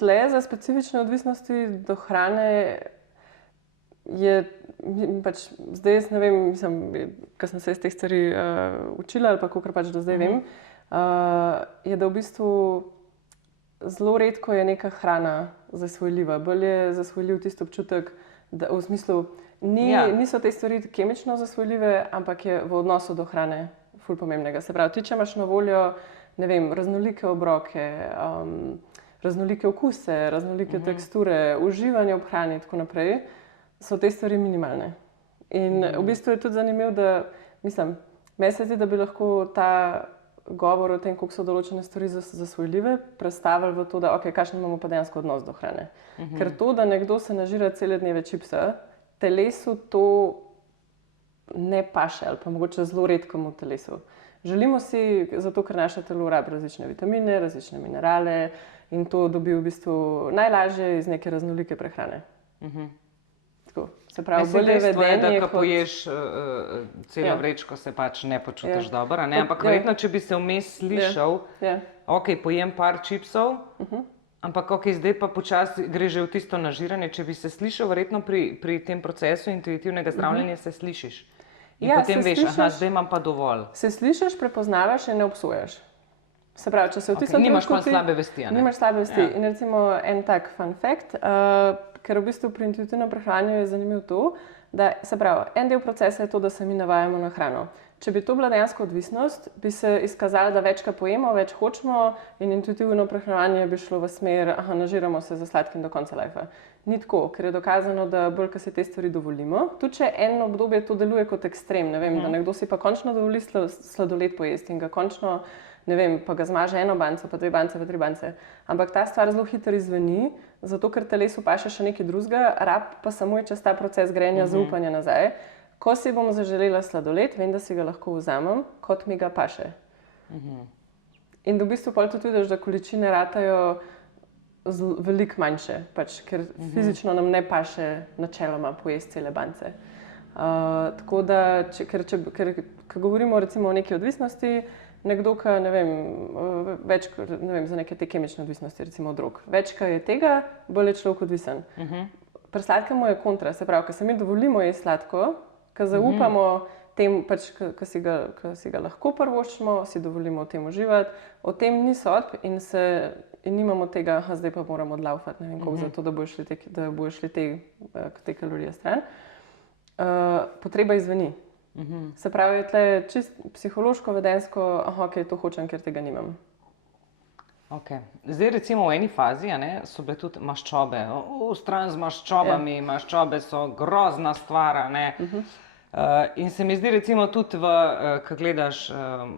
Tle za specifične odvisnosti do hrane je, pač zdaj jaz ne vem, mislim, ko sem se iz teh stvari učila ali pa kakor pač do zdaj vem, je, da v bistvu zelo redko je neka hrana zasvojljiva. Bolj je zasvojljiv tisti občutek, da v smislu niso te stvari kemično zasvojljive, ampak je v odnosu do hrane ful pomembnega. Se pravi, ti če imaš na voljo, ne vem, raznolike obroke, raznolike okuse, raznolike teksture, uživanje ob hrani in tako naprej, so te stvari minimalne. In v bistvu je tudi zanimivo, da, mislim, meni se zdi, da bi lahko ta govor o tem, koliko so določene stvari zasvojljive, prestavili v to, da ok, kakšen imamo pa dejansko odnos do hrane. Ker to, da nekdo se nažira cele dneve čipsa, telesu to ne paše ali pa mogoče zelo redkemu telesu. Želimo si, zato ker naše telo rabi različne vitamine, različne minerale in to dobi v bistvu najlažje iz neke raznolike prehrane. Tako, se pravi, bolje vedenje, da ko poješ celo vrečko, se pač ne počutiš dobro, ampak verjetno, če bi se vmes slišal, ok, pojem par čipsov, ampak ok, zdaj pa počasi gre že v tisto nažiranje, če bi se slišal, verjetno pri tem procesu intuitivnega zdravljenja se slišiš. In potem veš, aha, zdaj imam pa dovolj. Se slišiš, prepoznavaš in ne obsojaš. Se pravi, če se v tistem nimaš pa slabe vesti. Nimaš slabe vesti. In recimo en tak fun fact, ker v bistvu pri intuitivnem prehranju je zanimivo to, da se pravi, en del procesa je to, da se mi navajamo na hrano. Če bi to bila dejansko odvisnost, bi se izkazalo, da večkrat pojemo, več hočemo in intuitivno prehranjevanje bi šlo v smer, aha, nažiramo se za sladkim do konca lajfa. Ni tako, ker je dokazano, da bolj, ko se te stvari dovolimo, tudi če eno obdobje to deluje kot ekstrem, ne vem, da nekdo si pa končno dovoli sladoled pojesti in ga končno, ne vem, pa ga zmaže 1 banco, pa 2 bance, pa 3 bance. Ampak ta stvar zelo hitro izveni, zato ker telesu paše še nekaj drugega, rab pa samo je čez ta proces grenja zaupanja nazaj. Ko si bom zaželela sladoled, vem, da si ga lahko vzamem, kot mi ga paše. In v bistvu pol tudi vidiš, da količine ratajo veliko manjše, pač, ker fizično nam ne paše načeloma pojesti cele bance. Tako da, ker govorimo recimo o neki odvisnosti, nekdo, ki ne vem, za neke te kemične odvisnosti, recimo drog, več, ki je tega, bolj je človek odvisen. Pri sladkemu je kontra, se pravi, ker se mi dovolimo jesti sladko, ker zaupamo tem, pač, ki si ga lahko privoščimo, si dovolimo v tem uživati, o tem ni sodb in nimamo tega, zdaj pa moramo odlaufati, ne vem koliko, zato da bojo šli te kalorije stran. Potreba izveni. Se pravi, je tle čist psihološko, vedensko, ok, to hočem, ker tega nimam. Okay. Zdaj, recimo v eni fazi so bile tudi maščobe, stran z maščobami, maščobe so grozna stvar. In se mi zdi, recimo, tudi, ko gledaš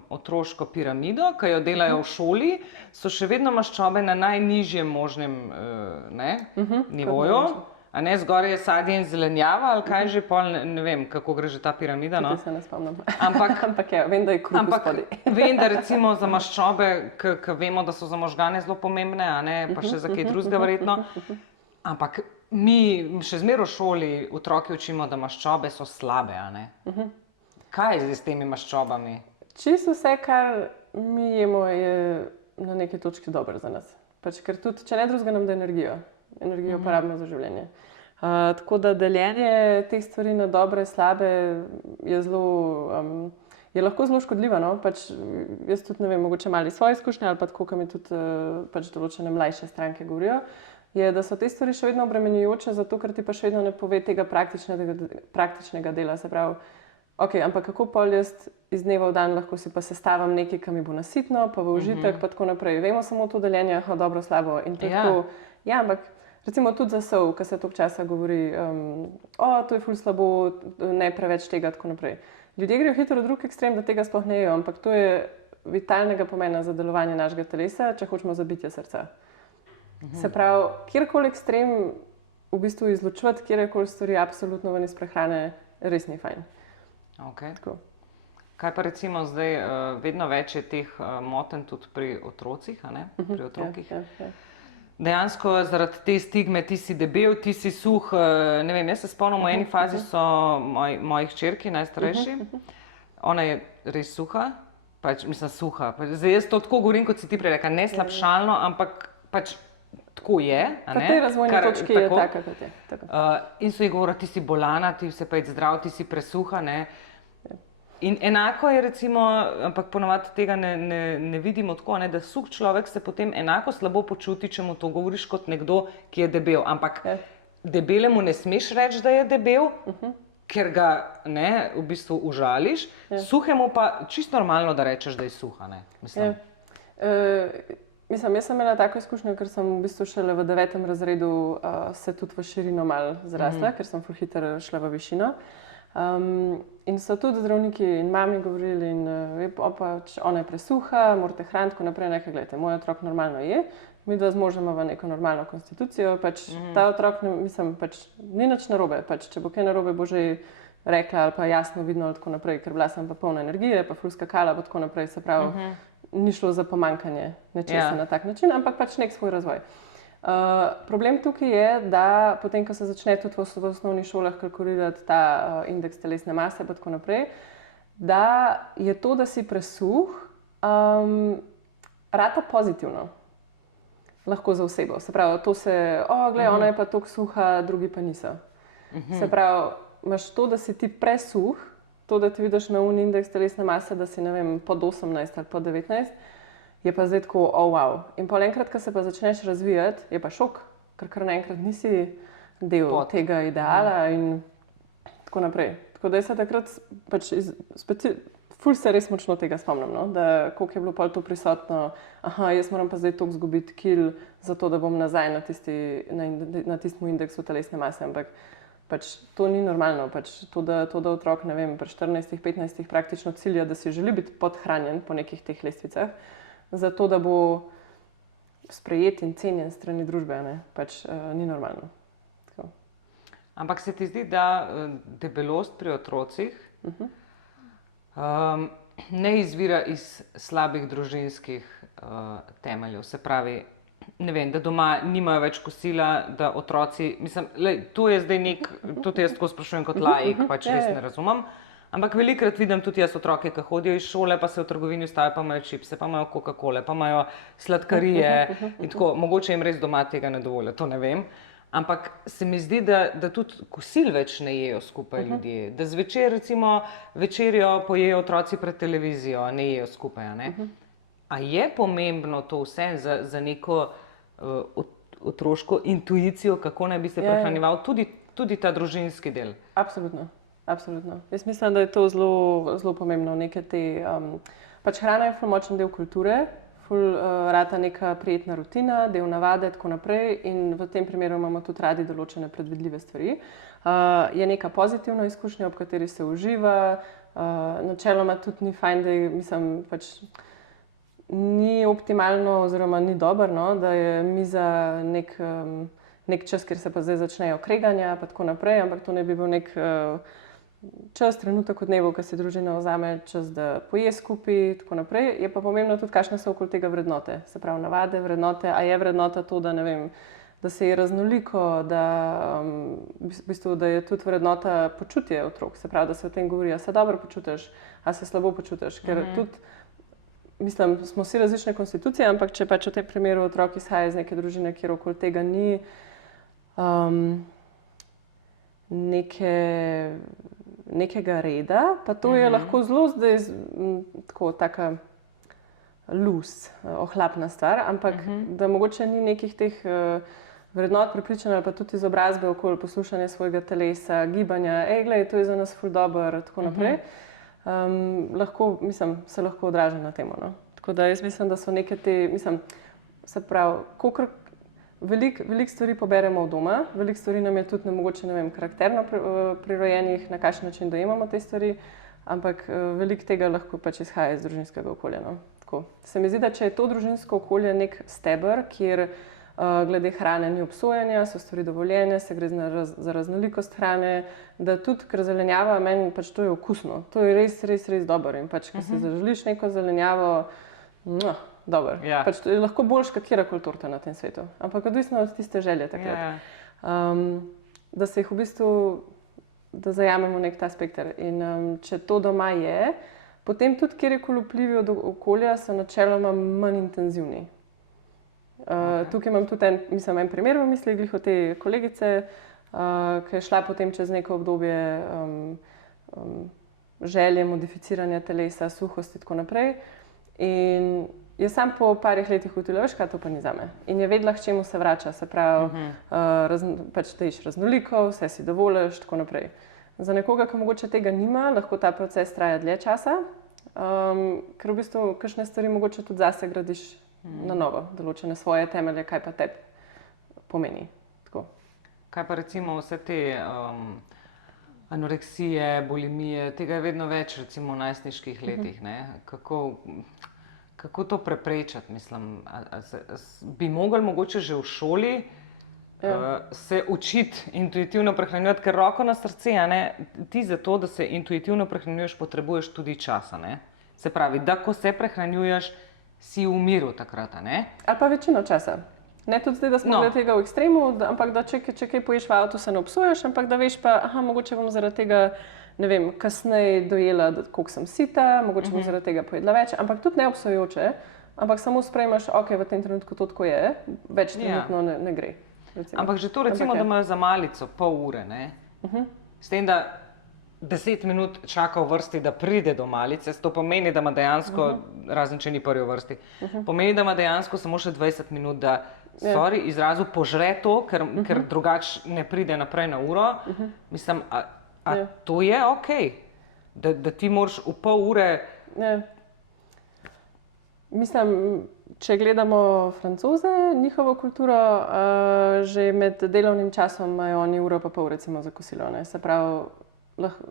otroško piramido, ki jo delajo v šoli, so še vedno maščobe na najnižjem možnem nivoju. Zgoraj je sadje in zelenjava, ali kaj že pol, ne vem, kako gre že ta piramida. Tudi se ne spomnim. Ampak ja, vem, da je kruh spodaj. Vem, da recimo za maščobe, ki vemo, da so za možgane zelo pomembne, pa še za kaj drugega verjetno. Ampak mi še zmeraj v šoli otroke učimo, da maščobe so slabe. Kaj je zdaj s temi maščobami? Čisto vse, kar mi jemo, je na neki točki dobro za nas. Pač, ker tudi, če ne drugega, nam da energijo uporabno za življenje. Tako da deljenje teh stvari na dobre, slabe je lahko zelo škodljivo. No? Pač, jaz tudi ne vem, mogoče mali svoje izkušnje ali pa tako, kot mi tudi pač določene mlajše stranke govorijo, je, da so te stvari še vedno obremenjujoče, zato ker ti pa še vedno ne pove tega praktičnega dela. Se pravi, ok, ampak kako pol jaz iz dneva v dan lahko si pa sestavim nekaj, ki mi bo nasitno, pa v užitek, pa tako naprej. Vemo samo to deljenje, dobro, slabo in tako. Ja, ampak recimo tudi za sol, ki se toliko časa govori, to je ful slabo, ne preveč tega, tako naprej. Ljudje grejo hitro v drug ekstrem, da tega sploh ne jejo, ampak to je vitalnega pomena za delovanje našega telesa, če hočemo za bitje srca. Se pravi, kjerkoli ekstrem v bistvu izločevati, kjerkoli stvari absolutno ven iz prehrane, res ni fajn. Okay. Kaj pa recimo zdaj, vedno več je teh motenj tudi pri otrocih, pri otrokih. Ja. Dejansko zaradi te stigme, ti si debel, ti si suh, ne vem, jaz se spomnim, v eni fazi so moji hčerki, najstarejši, ona je res suha, mislim suha, zdaj jaz to tako govorim, kot si ti prej rekla, ne slabšalno, ampak pač tako je. Pa tej razvojni točki je taka, kot je. In so ji govorili, ti si bolana, ti se pa je zdrav, ti si presuha, In enako je recimo, ampak ponovadi tega ne vidimo tako, da suh človek se potem enako slabo počuti, če mu to govoriš kot nekdo, ki je debel. Ampak debelemu ne smeš reči, da je debel, ker ga v bistvu užališ, suhemu pa čisto normalno, da rečeš, da je suha. Mislim, jaz sem imela tako izkušnjo, ker sem v bistvu šele v 9. razredu se tudi v širino malo zrasla, ker sem ful hitro šla v višino. In so tudi zdravniki in mami govorili, ona je presuha, morate hraniti, tako naprej, gledajte, moj otrok normalno je, mi dva z možem imamo neko normalno konstitucijo, ta otrok, ni nič narobe, če bo kaj narobe, bo že rekla ali pa jasno vidno ali tako naprej, ker bila sem pa polna energije, pa ful skakala, pa tako naprej, se pravi, ni šlo za pomanjkanje nečesa na tak način, ampak nek svoj razvoj. Problem tukaj je, da potem, ko se začne tudi v osnovnih šolah kalkulirati ta indeks telesne mase in tako naprej, da je to, da si presuh, rata pozitivno lahko za osebo. Se pravi, to se, ona je pa toliko suha, drugi pa niso. Se pravi, imaš to, da si ti presuh, to, da ti vidiš na indeks telesne mase, da si, ne vem, pod 18 ali pod 19, je pa zdaj tako, wow. In pol enkrat, ko se pa začneš razvijati, je pa šok, ker naenkrat nisi del tega ideala in tako naprej. Tako da jaz se takrat ful se res močno tega spomnim, da koliko je bilo pol to prisotno, jaz moram pa zdaj toliko zgubiti kil, zato da bom nazaj na tistem indeksu telesne mase, ampak to ni normalno. To, da otrok, ne vem, pri 14-15 praktično cilja, da si želi biti podhranjen po nekih teh lestvicah, zato da bo sprejet in cenjen strani družbe, ni normalno. Tako. Ampak se ti zdi, da debelost pri otrocih ne izvira iz slabih družinskih temeljev? Se pravi, ne vem, da doma nimajo več kosila, da otroci, mislim, lej, to je zdaj tudi jaz tako sprašujem kot laik, pač res ne razumem. Ampak velikokrat vidim tudi jaz otroke, ki hodijo iz šole, pa se v trgovini ustavijo, pa imajo čipse, pa imajo Coca-Cole, pa imajo sladkarije in tako, mogoče jim res doma tega ne dovolja, to ne vem. Ampak se mi zdi, da tudi kosil več ne jejo skupaj ljudje, da zvečer recimo večerjo pojejo otroci pred televizijo, ne jejo skupaj, a ne? A je pomembno to vse za neko otroško intuicijo, kako naj bi se prehranjeval, tudi ta družinski del? Absolutno. Absolutno. Jaz mislim, da je to zelo, zelo pomembno. Pač hrana je ful močen del kulture, ful rata neka prijetna rutina, del navade, tako naprej. In v tem primeru imamo tudi radi določene predvidljive stvari. Je neka pozitivna izkušnja, ob kateri se uživa. Načeloma tudi ni fajn, da je, mislim, pač ni optimalno oziroma ni dobro, no, da je miza nek čas, kjer se pa zdaj začnejo kreganja, pa tako naprej, ampak to ne bi bil nek čas, trenutek v dnevu, ko si družina vzame čas, da poje skupaj, tako naprej. Je pa pomembno tudi, kakšne so okoli tega vrednote. Se pravi, navade, vrednote, a je vrednota to, da ne vem, da se je raznoliko, da, v bistvu, da je tudi vrednota počutje otrok. Se pravi, da se o tem govori, a se dobro počutiš, a se slabo počutiš. Ker tudi, mislim, smo vsi različne konstitucije, ampak če pač v tem primeru otrok izhaja iz neke družine, kjer okoli tega ni nekega reda, pa to je lahko zelo zdaj tako taka ohlapna stvar, ampak da mogoče ni nekih teh vrednot, prepričanja ali pa tudi izobrazbe okoli poslušanja svojega telesa, gibanja, glej, to je za nas ful dobro, tako naprej. Lahko, mislim, se lahko odraža na temo, no. Tako da jaz mislim, da so neke te, mislim, se pravi, kolikor veliko stvari poberemo v doma, veliko stvari nam je tudi mogoče, ne vem, karakterno prirojenih, na kakšen način dojemamo te stvari, ampak veliko tega lahko pač izhaja iz družinskega okolja, no. Tako. Se mi zdi, da če je to družinsko okolje nek steber, kjer glede hrane ni obsojanja, so stvari dovoljene, se gre za raznolikost hrane, da tudi, ker zelenjava, meni pač to je okusno, to je res, res, res dobro in pač, ko si zaželiš neko zelenjavo, dobro. Ja. Pač to je lahko boljš kakera koli torta na tem svetu, ampak odvisno od tiste želje takrat. Da se jih v bistvu, da zajamemo nek ta spekter in če to doma je, potem tudi kjerkoli vplivi od okolja so načeloma manj intenzivni. Tukaj imam tudi en primer v mislih, glih od te kolegice, ki je šla potem čez neko obdobje želje, modificiranja telesa, suhosti in tako naprej. In je sam po parih letih ugotovila, veš kaj, to pa ni zame. In je vedela, k čemu se vrača, se pravi, pač da ješ raznoliko, vse si dovoliš, tako naprej. Za nekoga, ki mogoče tega nima, lahko ta proces traja dlje časa, ker v bistvu kakšne stvari mogoče tudi zase gradiš na novo, določene svoje temelje, kaj pa tebi pomeni. Tako. Kaj pa recimo vse te anoreksije, bulimije, tega je vedno več recimo v najstniških letih, ne? Kako to preprečati, mislim, bi mogli mogoče že v šoli se učiti intuitivno prehranjevati, ker roko na srce, a ne, ti za to, da se intuitivno prehranjuješ, potrebuješ tudi časa, ne? Se pravi, da ko se prehranjuješ, si v miru takrat, a ne? Ali pa večino časa. Ne tudi zdaj, da smo glede tega v ekstremu, ampak da če kaj poješ v avtu, se ne obsoješ, ampak da veš pa, mogoče bom zaradi tega, ne vem, kasneje dojela, koliko sem sita, mogoče bom zaradi tega pojedla več, ampak tudi ne obsojujoče, ampak samo sprejmeš, ok, v tem trenutku to tako je, več trenutno ne gre. Recimo. Ampak že to recimo, da imajo za malico pol ure, ne? S tem, da 10 minut čaka v vrsti, da pride do malice, to pomeni, da ima dejansko, razen če ni prvi v vrsti, pomeni, da ima dejansko samo še 20 minut, da izrazu požre to, ker drugače ne pride naprej na uro. Mislim, a to je okej? Da ti moraš v pol ure... Mislim, če gledamo Francoze, njihovo kulturo, že med delovnim časom imajo oni uro pa pol recimo za kosilo, ne? Se pravi,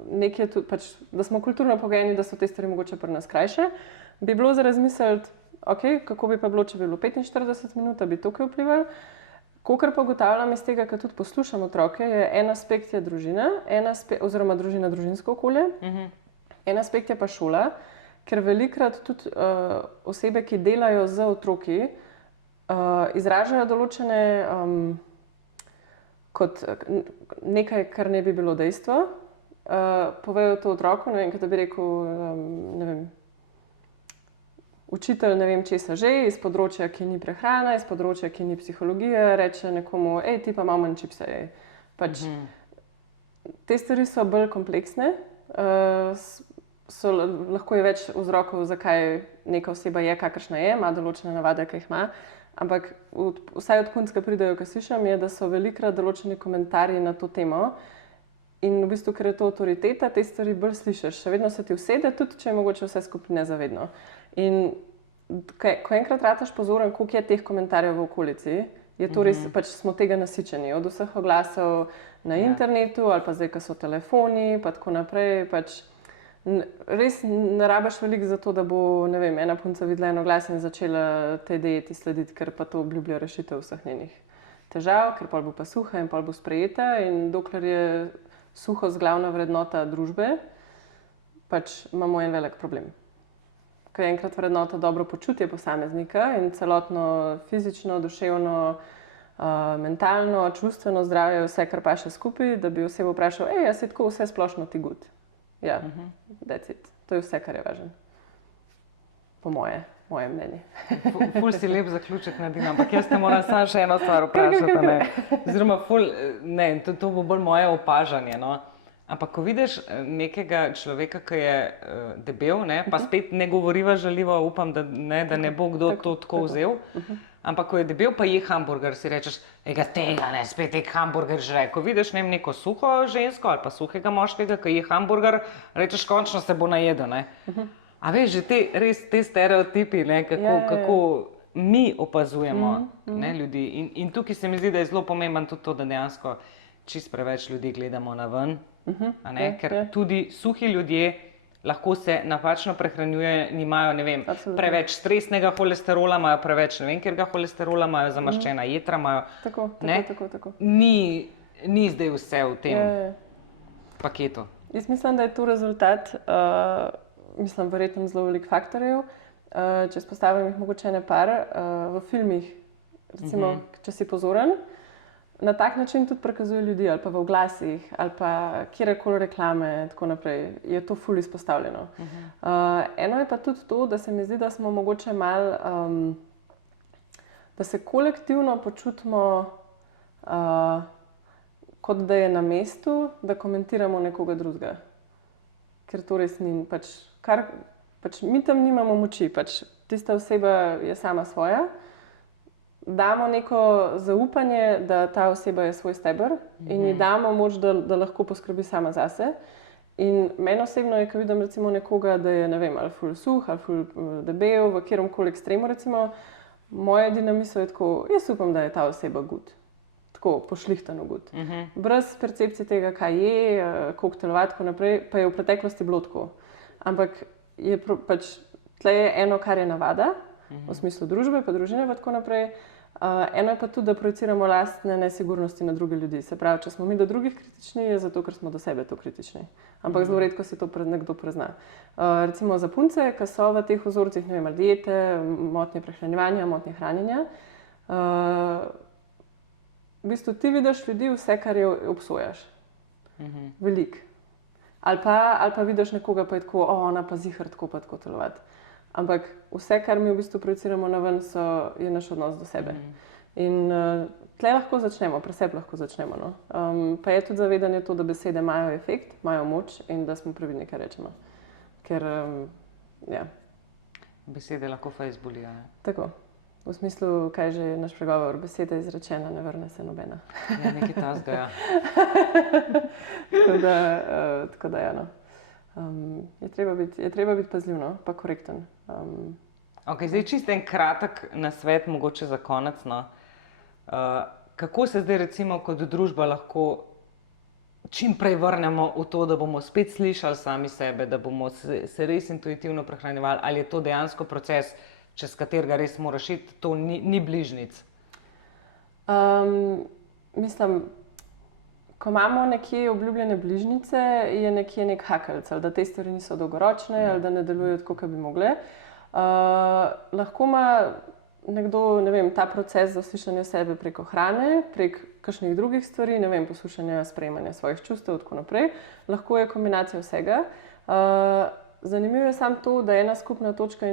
nekaj tudi, pač, da smo kulturno pogojeni, da so te stvari mogoče pri nas krajše, bi bilo za razmisliti, kako bi pa bilo, če bi bilo 45 minut, da bi to kaj vplivalo. Kakor pa ugotavljam iz tega, ker tudi poslušam otroke, je en aspekt je družina, oziroma družina, družinsko okolje, en aspekt je pa šola, ker velikokrat tudi osebe, ki delajo z otroki, izražajo določene kot nekaj, kar ne bi bilo dejstvo. Povejo to otroku, ne vem, kaj da bi rekel, ne vem, učitelj ne vem česa že, iz področja, ki ni prehrana, iz področja, ki ni psihologija, reče nekomu, ti pa malo manj čipsa jej. Pač, te stvari so bolj kompleksne, lahko je več vzrokov, zakaj neka oseba je, kakršna je, ima določene navade, ki jih ima, ampak vsaj od punc, ki pridejo, ko slišim, je, da so velikokrat določeni komentarji na to temo in v bistvu, ker je to avtoriteta, te stvari bolj slišiš. Še vedno se ti usede, tudi če je mogoče vse skupaj nezavedno. In ko enkrat rataš pozoren, koliko je teh komentarjev v okolici, je to res, pač smo tega nasičeni. Od vseh oglasov na internetu ali pa zdaj, ko so telefoni, pa tako naprej, pač res ne rabiš veliko za to, da bo, ne vem, ena punca videla en oglas in začela tej dieti slediti, ker pa to obljublja rešitev vseh njenih težav, ker pol bo pa suha in pol bo sprejeta in dokler je suhost glavna vrednota družbe, pač imamo en velik problem. Ko je enkrat vrednota dobro počutje posameznika in celotno fizično, duševno, mentalno, čustveno zdravje, vse, kar paše skupaj, da bi osebo vprašal, jaz je tako vse splošno ti good. Ja, that's it. To je vse, kar je važno. Po moje mnenje. Ful si lep zaključek naredim, ampak jaz te moram samo še eno stvar vprašati. Oziroma, to bo bolj moje opažanje. No? Ampak ko vidiš nekega človeka, ki je debel, ne, pa spet ne govoriva žaljivo, upam, da ne bo kdo to tako vzel, ampak ko je debel, pa je hamburger, si rečeš, tega ne, spet je hamburger žre. Ko vidiš neko suho žensko ali pa suhega moškega, ki je hamburger, rečeš, končno se bo najedel. Ne. A veš, že te stereotipi, ne, kako mi opazujemo ne, ljudi. In tukaj se mi zdi, da je zelo pomemben tudi to, da dejansko čist preveč ljudi gledamo na ven. Ker tudi suhi ljudje lahko se napačno prehranjujejo, nimajo, ne vem, preveč stresnega holesterola, imajo preveč ne vem, kjerga holesterola, imajo zamaščena jetra, imajo. Tako. Ni zdaj vse v tem paketu. Jaz mislim, da je to rezultat, verjetno zelo velik faktorjev. Če spostavim jih mogoče ene par, v filmih, recimo, če si pozoren, na tak način tudi prikazuje ljudi, ali pa v oglasih, ali pa kjerekoli reklame, tako naprej, je to ful izpostavljeno. Eno je pa tudi to, da se mi zdi, da smo mogoče malo, da se kolektivno počutimo, kot da je na mestu, da komentiramo nekoga drugega. Ker to res ni, mi tam nimamo moči, tista oseba je sama svoja, damo neko zaupanje, da ta oseba je svoj steber in ji damo moč, da lahko poskrbi sama zase. In meni osebno je, ko vidim recimo nekoga, da je, ne vem, ali ful suh, ali ful debel, v kjeromkoli ekstremu recimo, moja edina misel je tako, jaz upam, da je ta oseba good. Tako, pošlihtano good. Brez percepcije tega, kaj je, koliko telovati, tako naprej, pa je v preteklosti bilo tako. Ampak je tle je eno, kar je navada, v smislu družbe, pa družine, pa tako naprej. Eno je pa tudi, da projiciramo lastne nesigurnosti na druge ljudi. Se pravi, če smo mi do drugih kritični, je zato, ker smo do sebe to kritični. Ampak zelo redko si to nekdo prizna. Recimo za punce, ki so v teh vzorcih, ne vem, diete, motnje prehranjevanja, motnje hranjenja, v bistvu ti vidiš ljudi vse, kar je obsojaš. Veliko. Ali pa vidiš nekoga, pa je tako, ona pa zihar tako pa tako telovati. Ampak vse, kar mi v bistvu projiciramo na ven, je naš odnos do sebe. In tle lahko začnemo, pri sebi lahko začnemo. No? Pa je tudi zavedanje to, da besede imajo efekt, imajo moč in da smo previdni, kaj rečemo. Ker, Besede lahko fejs bolijo. Tako. V smislu, kaj že je naš pregovor, beseda izrečena, ne vrne se nobena. Ja, nekaj tasga, ja. Tako da, ja, no. Je treba biti pazljiv, no, pa korekten. Zdaj čisto en kratek nasvet, mogoče za konec. No. Kako se zdaj recimo kot družba lahko čim prej vrnemo v to, da bomo spet slišali sami sebe, da bomo se res intuitivno prehranjevali, ali je to dejansko proces, čez katerega res moraš iti, to ni bližnjic? Mislim, ko imamo nekje obljubljene bližnjice, je nekje nek hakelc, ali da te stvari niso dolgoročne, ali da ne delujejo tako, kot bi mogle. Lahko ima nekdo, ne vem, ta proces zaslišanja sebe preko hrane, prek kakšnih drugih stvari, ne vem, poslušanja, sprejemanja svojih čustev in tako naprej, lahko je kombinacija vsega. Zanimivo je samo to, da ena skupna točka,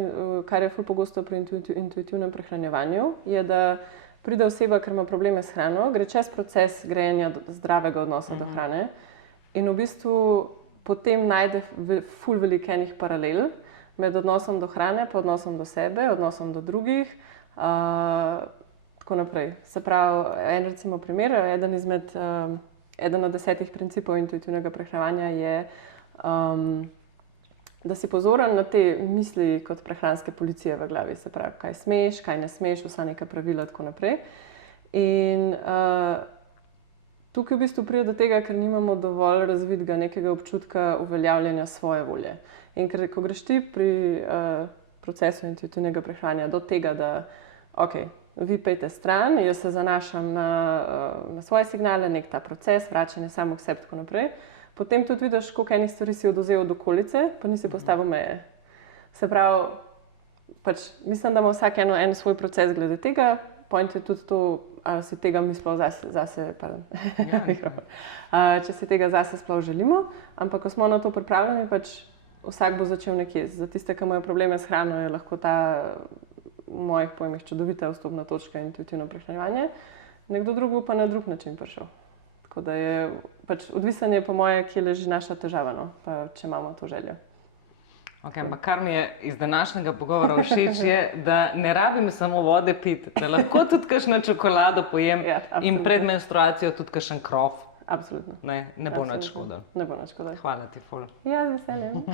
kar je ful pogosto pri intuitivnem prehranjevanju, je, da pride oseba, ker ima probleme s hrano, gre čez proces grajenja zdravega odnosa do hrane in v bistvu potem najde ful veliko enih paralel med odnosom do hrane, pa odnosom do sebe, odnosom do drugih, tako naprej. Se pravi, en recimo primer, eden od 10 principov intuitivnega prehranjevanja je, da si pozoren na te misli kot prehranske policije v glavi, se pravi, kaj smeš, kaj ne smeš, vsa neka pravila in tako naprej. In tukaj v bistvu pride do tega, ker nimamo dovolj razvitega nekega občutka uveljavljanja svoje volje. In ker ko greš ti pri procesu intuitivnega prehranjanja do tega, da vi pejte stran, jaz se zanašam na svoje signale, nek ta proces, vračanje samo k sebi in tako naprej, potem tudi vidiš, koliko enih stvari si oduzel od okolice, pa nisi postavil meje. Se pravi, mislim, da ima vsak en svoj proces glede tega, point je tudi to, ali si tega mi sploh zase če si tega zase sploh želimo, ampak ko smo na to pripravljeni, vsak bo začel nekje. Za tiste, ki imajo probleme s hrano, je lahko ta v mojih pojmih čudovita vstopna točka intuitivno prehranjevanje, nekdo drug pa na drug način prišel. Tako da je odvisen je po moje, kje leži naša težava, no? Pa če imamo to željo. Ampak kar mi je iz današnjega pogovora všeč je, da ne rabim samo vode piti, da lahko tudi kakšno čokolado pojem in pred menstruacijo tudi kakšen krof. Absolutno. Ne bo nič škodilo. Ne bo nič škodilo. Hvala ti, ful. Ja, z veseljem.